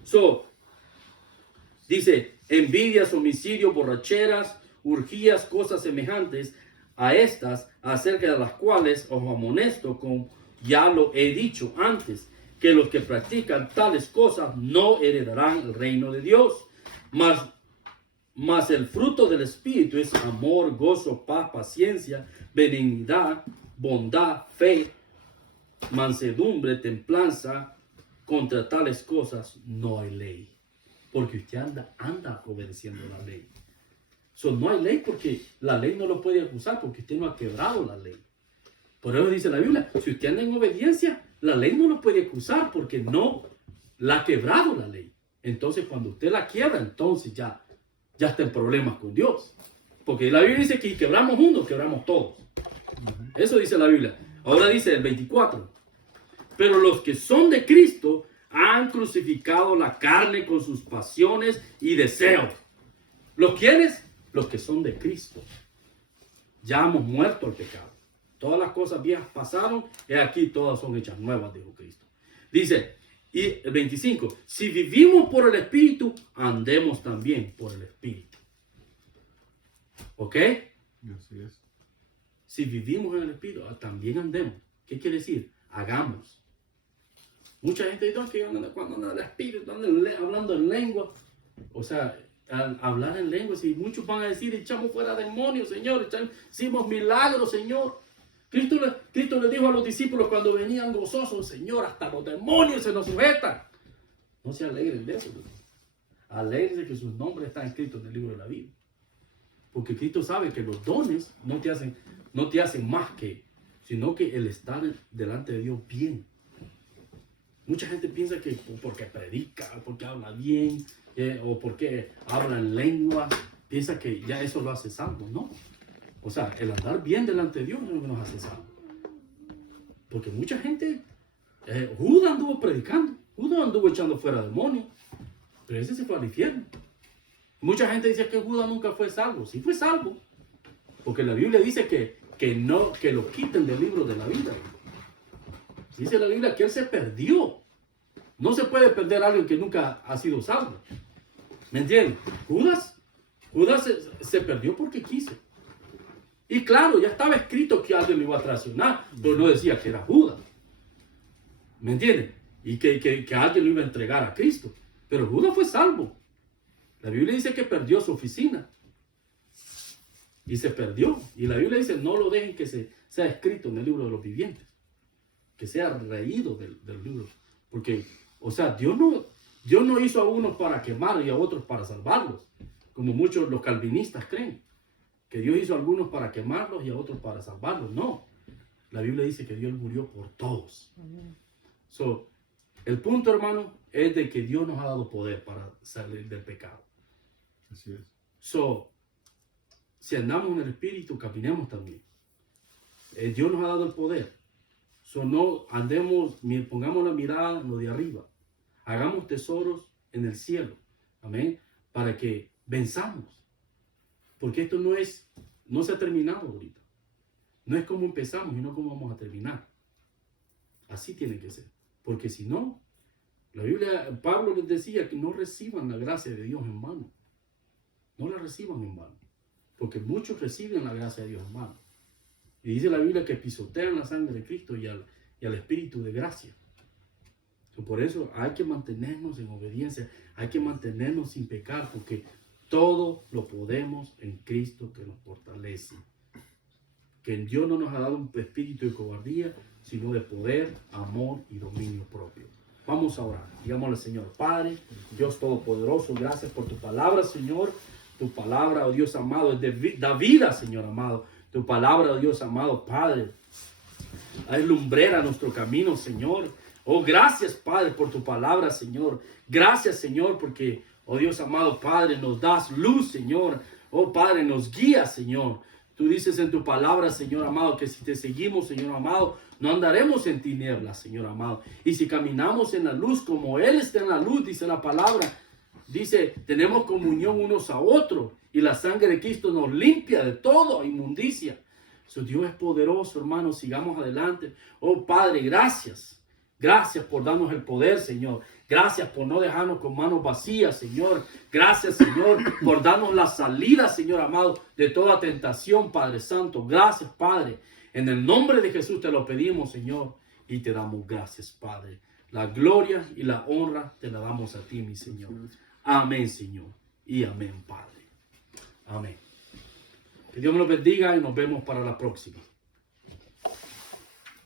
Dice, envidias, homicidios, borracheras, urgías, cosas semejantes a estas, acerca de las cuales os amonesto, como ya lo he dicho antes, que los que practican tales cosas no heredarán el reino de Dios. Mas el fruto del Espíritu es amor, gozo, paz, paciencia, benignidad, bondad, fe, mansedumbre, templanza. Contra tales cosas no hay ley. Porque usted anda obedeciendo la ley. No hay ley porque la ley no lo puede acusar porque usted no ha quebrado la ley. Por eso dice la Biblia, si usted anda en obediencia, la ley no lo puede acusar porque no la ha quebrado la ley. Entonces cuando usted la quiebra, entonces ya está en problemas con Dios. Porque la Biblia dice que quebramos uno, quebramos todos. Eso dice la Biblia. Ahora dice el 24. Pero los que son de Cristo han crucificado la carne con sus pasiones y deseos. ¿Los quiénes? Los que son de Cristo. Ya hemos muerto al pecado. Todas las cosas viejas pasaron y aquí todas son hechas nuevas, dijo Cristo. Dice, y el 25, si vivimos por el Espíritu, andemos también por el Espíritu. ¿Ok? Así es. Si vivimos en el Espíritu, también andemos. ¿Qué quiere decir? Hagamos. Mucha gente dice que cuando anda en el Espíritu, hablando en lengua. O sea, al hablar en lengua, si muchos van a decir, echamos fuera demonios, Señor, hicimos milagros, Señor. Cristo le dijo a los discípulos cuando venían gozosos, Señor, hasta los demonios se nos sujetan. No se alegren de eso. Alegren que sus nombres están escritos en el libro de la Biblia. Porque Cristo sabe que los dones no te hacen más que, sino que el estar delante de Dios bien. Mucha gente piensa que porque predica, porque habla bien, o porque habla en lenguas, piensa que ya eso lo hace salvo, ¿no? O sea, el andar bien delante de Dios es lo que nos hace salvo. Porque mucha gente, Judas anduvo predicando, Judas anduvo echando fuera demonios, pero ese se fue al infierno. Mucha gente dice que Judas nunca fue salvo. Sí fue salvo, porque la Biblia dice que lo quiten del libro de la vida. Dice la Biblia que él se perdió. No se puede perder a alguien que nunca ha sido salvo. ¿Me entiendes? Judas se perdió porque quiso. Y claro, ya estaba escrito que alguien lo iba a traicionar, pero no decía que era Judas. ¿Me entiendes? Y que alguien lo iba a entregar a Cristo. Pero Judas fue salvo. La Biblia dice que perdió su oficina. y se perdió. Y la Biblia dice, no lo dejen que sea escrito en el libro de los vivientes, que sea reído del libro. Porque, o sea, Dios no hizo a unos para quemar y a otros para salvarlos, como muchos los calvinistas creen, que Dios hizo a algunos para quemarlos y a otros para salvarlos. No, la Biblia dice que Dios murió por todos. So, el punto, hermano, es de que Dios nos ha dado poder para salir del pecado. Así es. So, si andamos en el Espíritu, caminemos también. Dios nos ha dado el poder. So, no andemos, pongamos la mirada en lo de arriba. Hagamos tesoros en el cielo. Amén. Para que venzamos. Porque esto no se ha terminado ahorita. No es como empezamos y no como vamos a terminar. Así tiene que ser. Porque si no, la Biblia, Pablo les decía que no reciban la gracia de Dios en vano. No la reciban en vano. Porque muchos reciben la gracia de Dios en vano. Y dice la Biblia que pisotean la sangre de Cristo y al Espíritu de gracia. Por eso hay que mantenernos en obediencia. Hay que mantenernos sin pecar. Porque todo lo podemos en Cristo que nos fortalece. Que Dios no nos ha dado un espíritu de cobardía, sino de poder, amor y dominio propio. Vamos a orar. Digámosle al Señor, Padre, Dios Todopoderoso, gracias por tu palabra, Señor. Tu palabra, oh Dios amado, da vida, Señor amado. Tu palabra, oh Dios amado, Padre, es lumbrera nuestro camino, Señor. Oh, gracias, Padre, por tu palabra, Señor. Gracias, Señor, porque, oh Dios amado, Padre, nos das luz, Señor. Oh, Padre, nos guías, Señor. Tú dices en tu palabra, Señor amado, que si te seguimos, Señor amado, no andaremos en tinieblas, Señor amado. Y si caminamos en la luz como Él está en la luz, dice la palabra, dice, tenemos comunión unos a otros. Y la sangre de Cristo nos limpia de toda inmundicia. Su Dios es poderoso, hermano. Sigamos adelante. Oh, Padre, gracias. Gracias por darnos el poder, Señor. Gracias por no dejarnos con manos vacías, Señor. Gracias, Señor, por darnos la salida, Señor amado, de toda tentación, Padre Santo. Gracias, Padre. En el nombre de Jesús te lo pedimos, Señor, y te damos gracias, Padre. La gloria y la honra te la damos a ti, mi Señor. Amén, Señor. Y amén, Padre. Amén. Que Dios me lo bendiga y nos vemos para la próxima.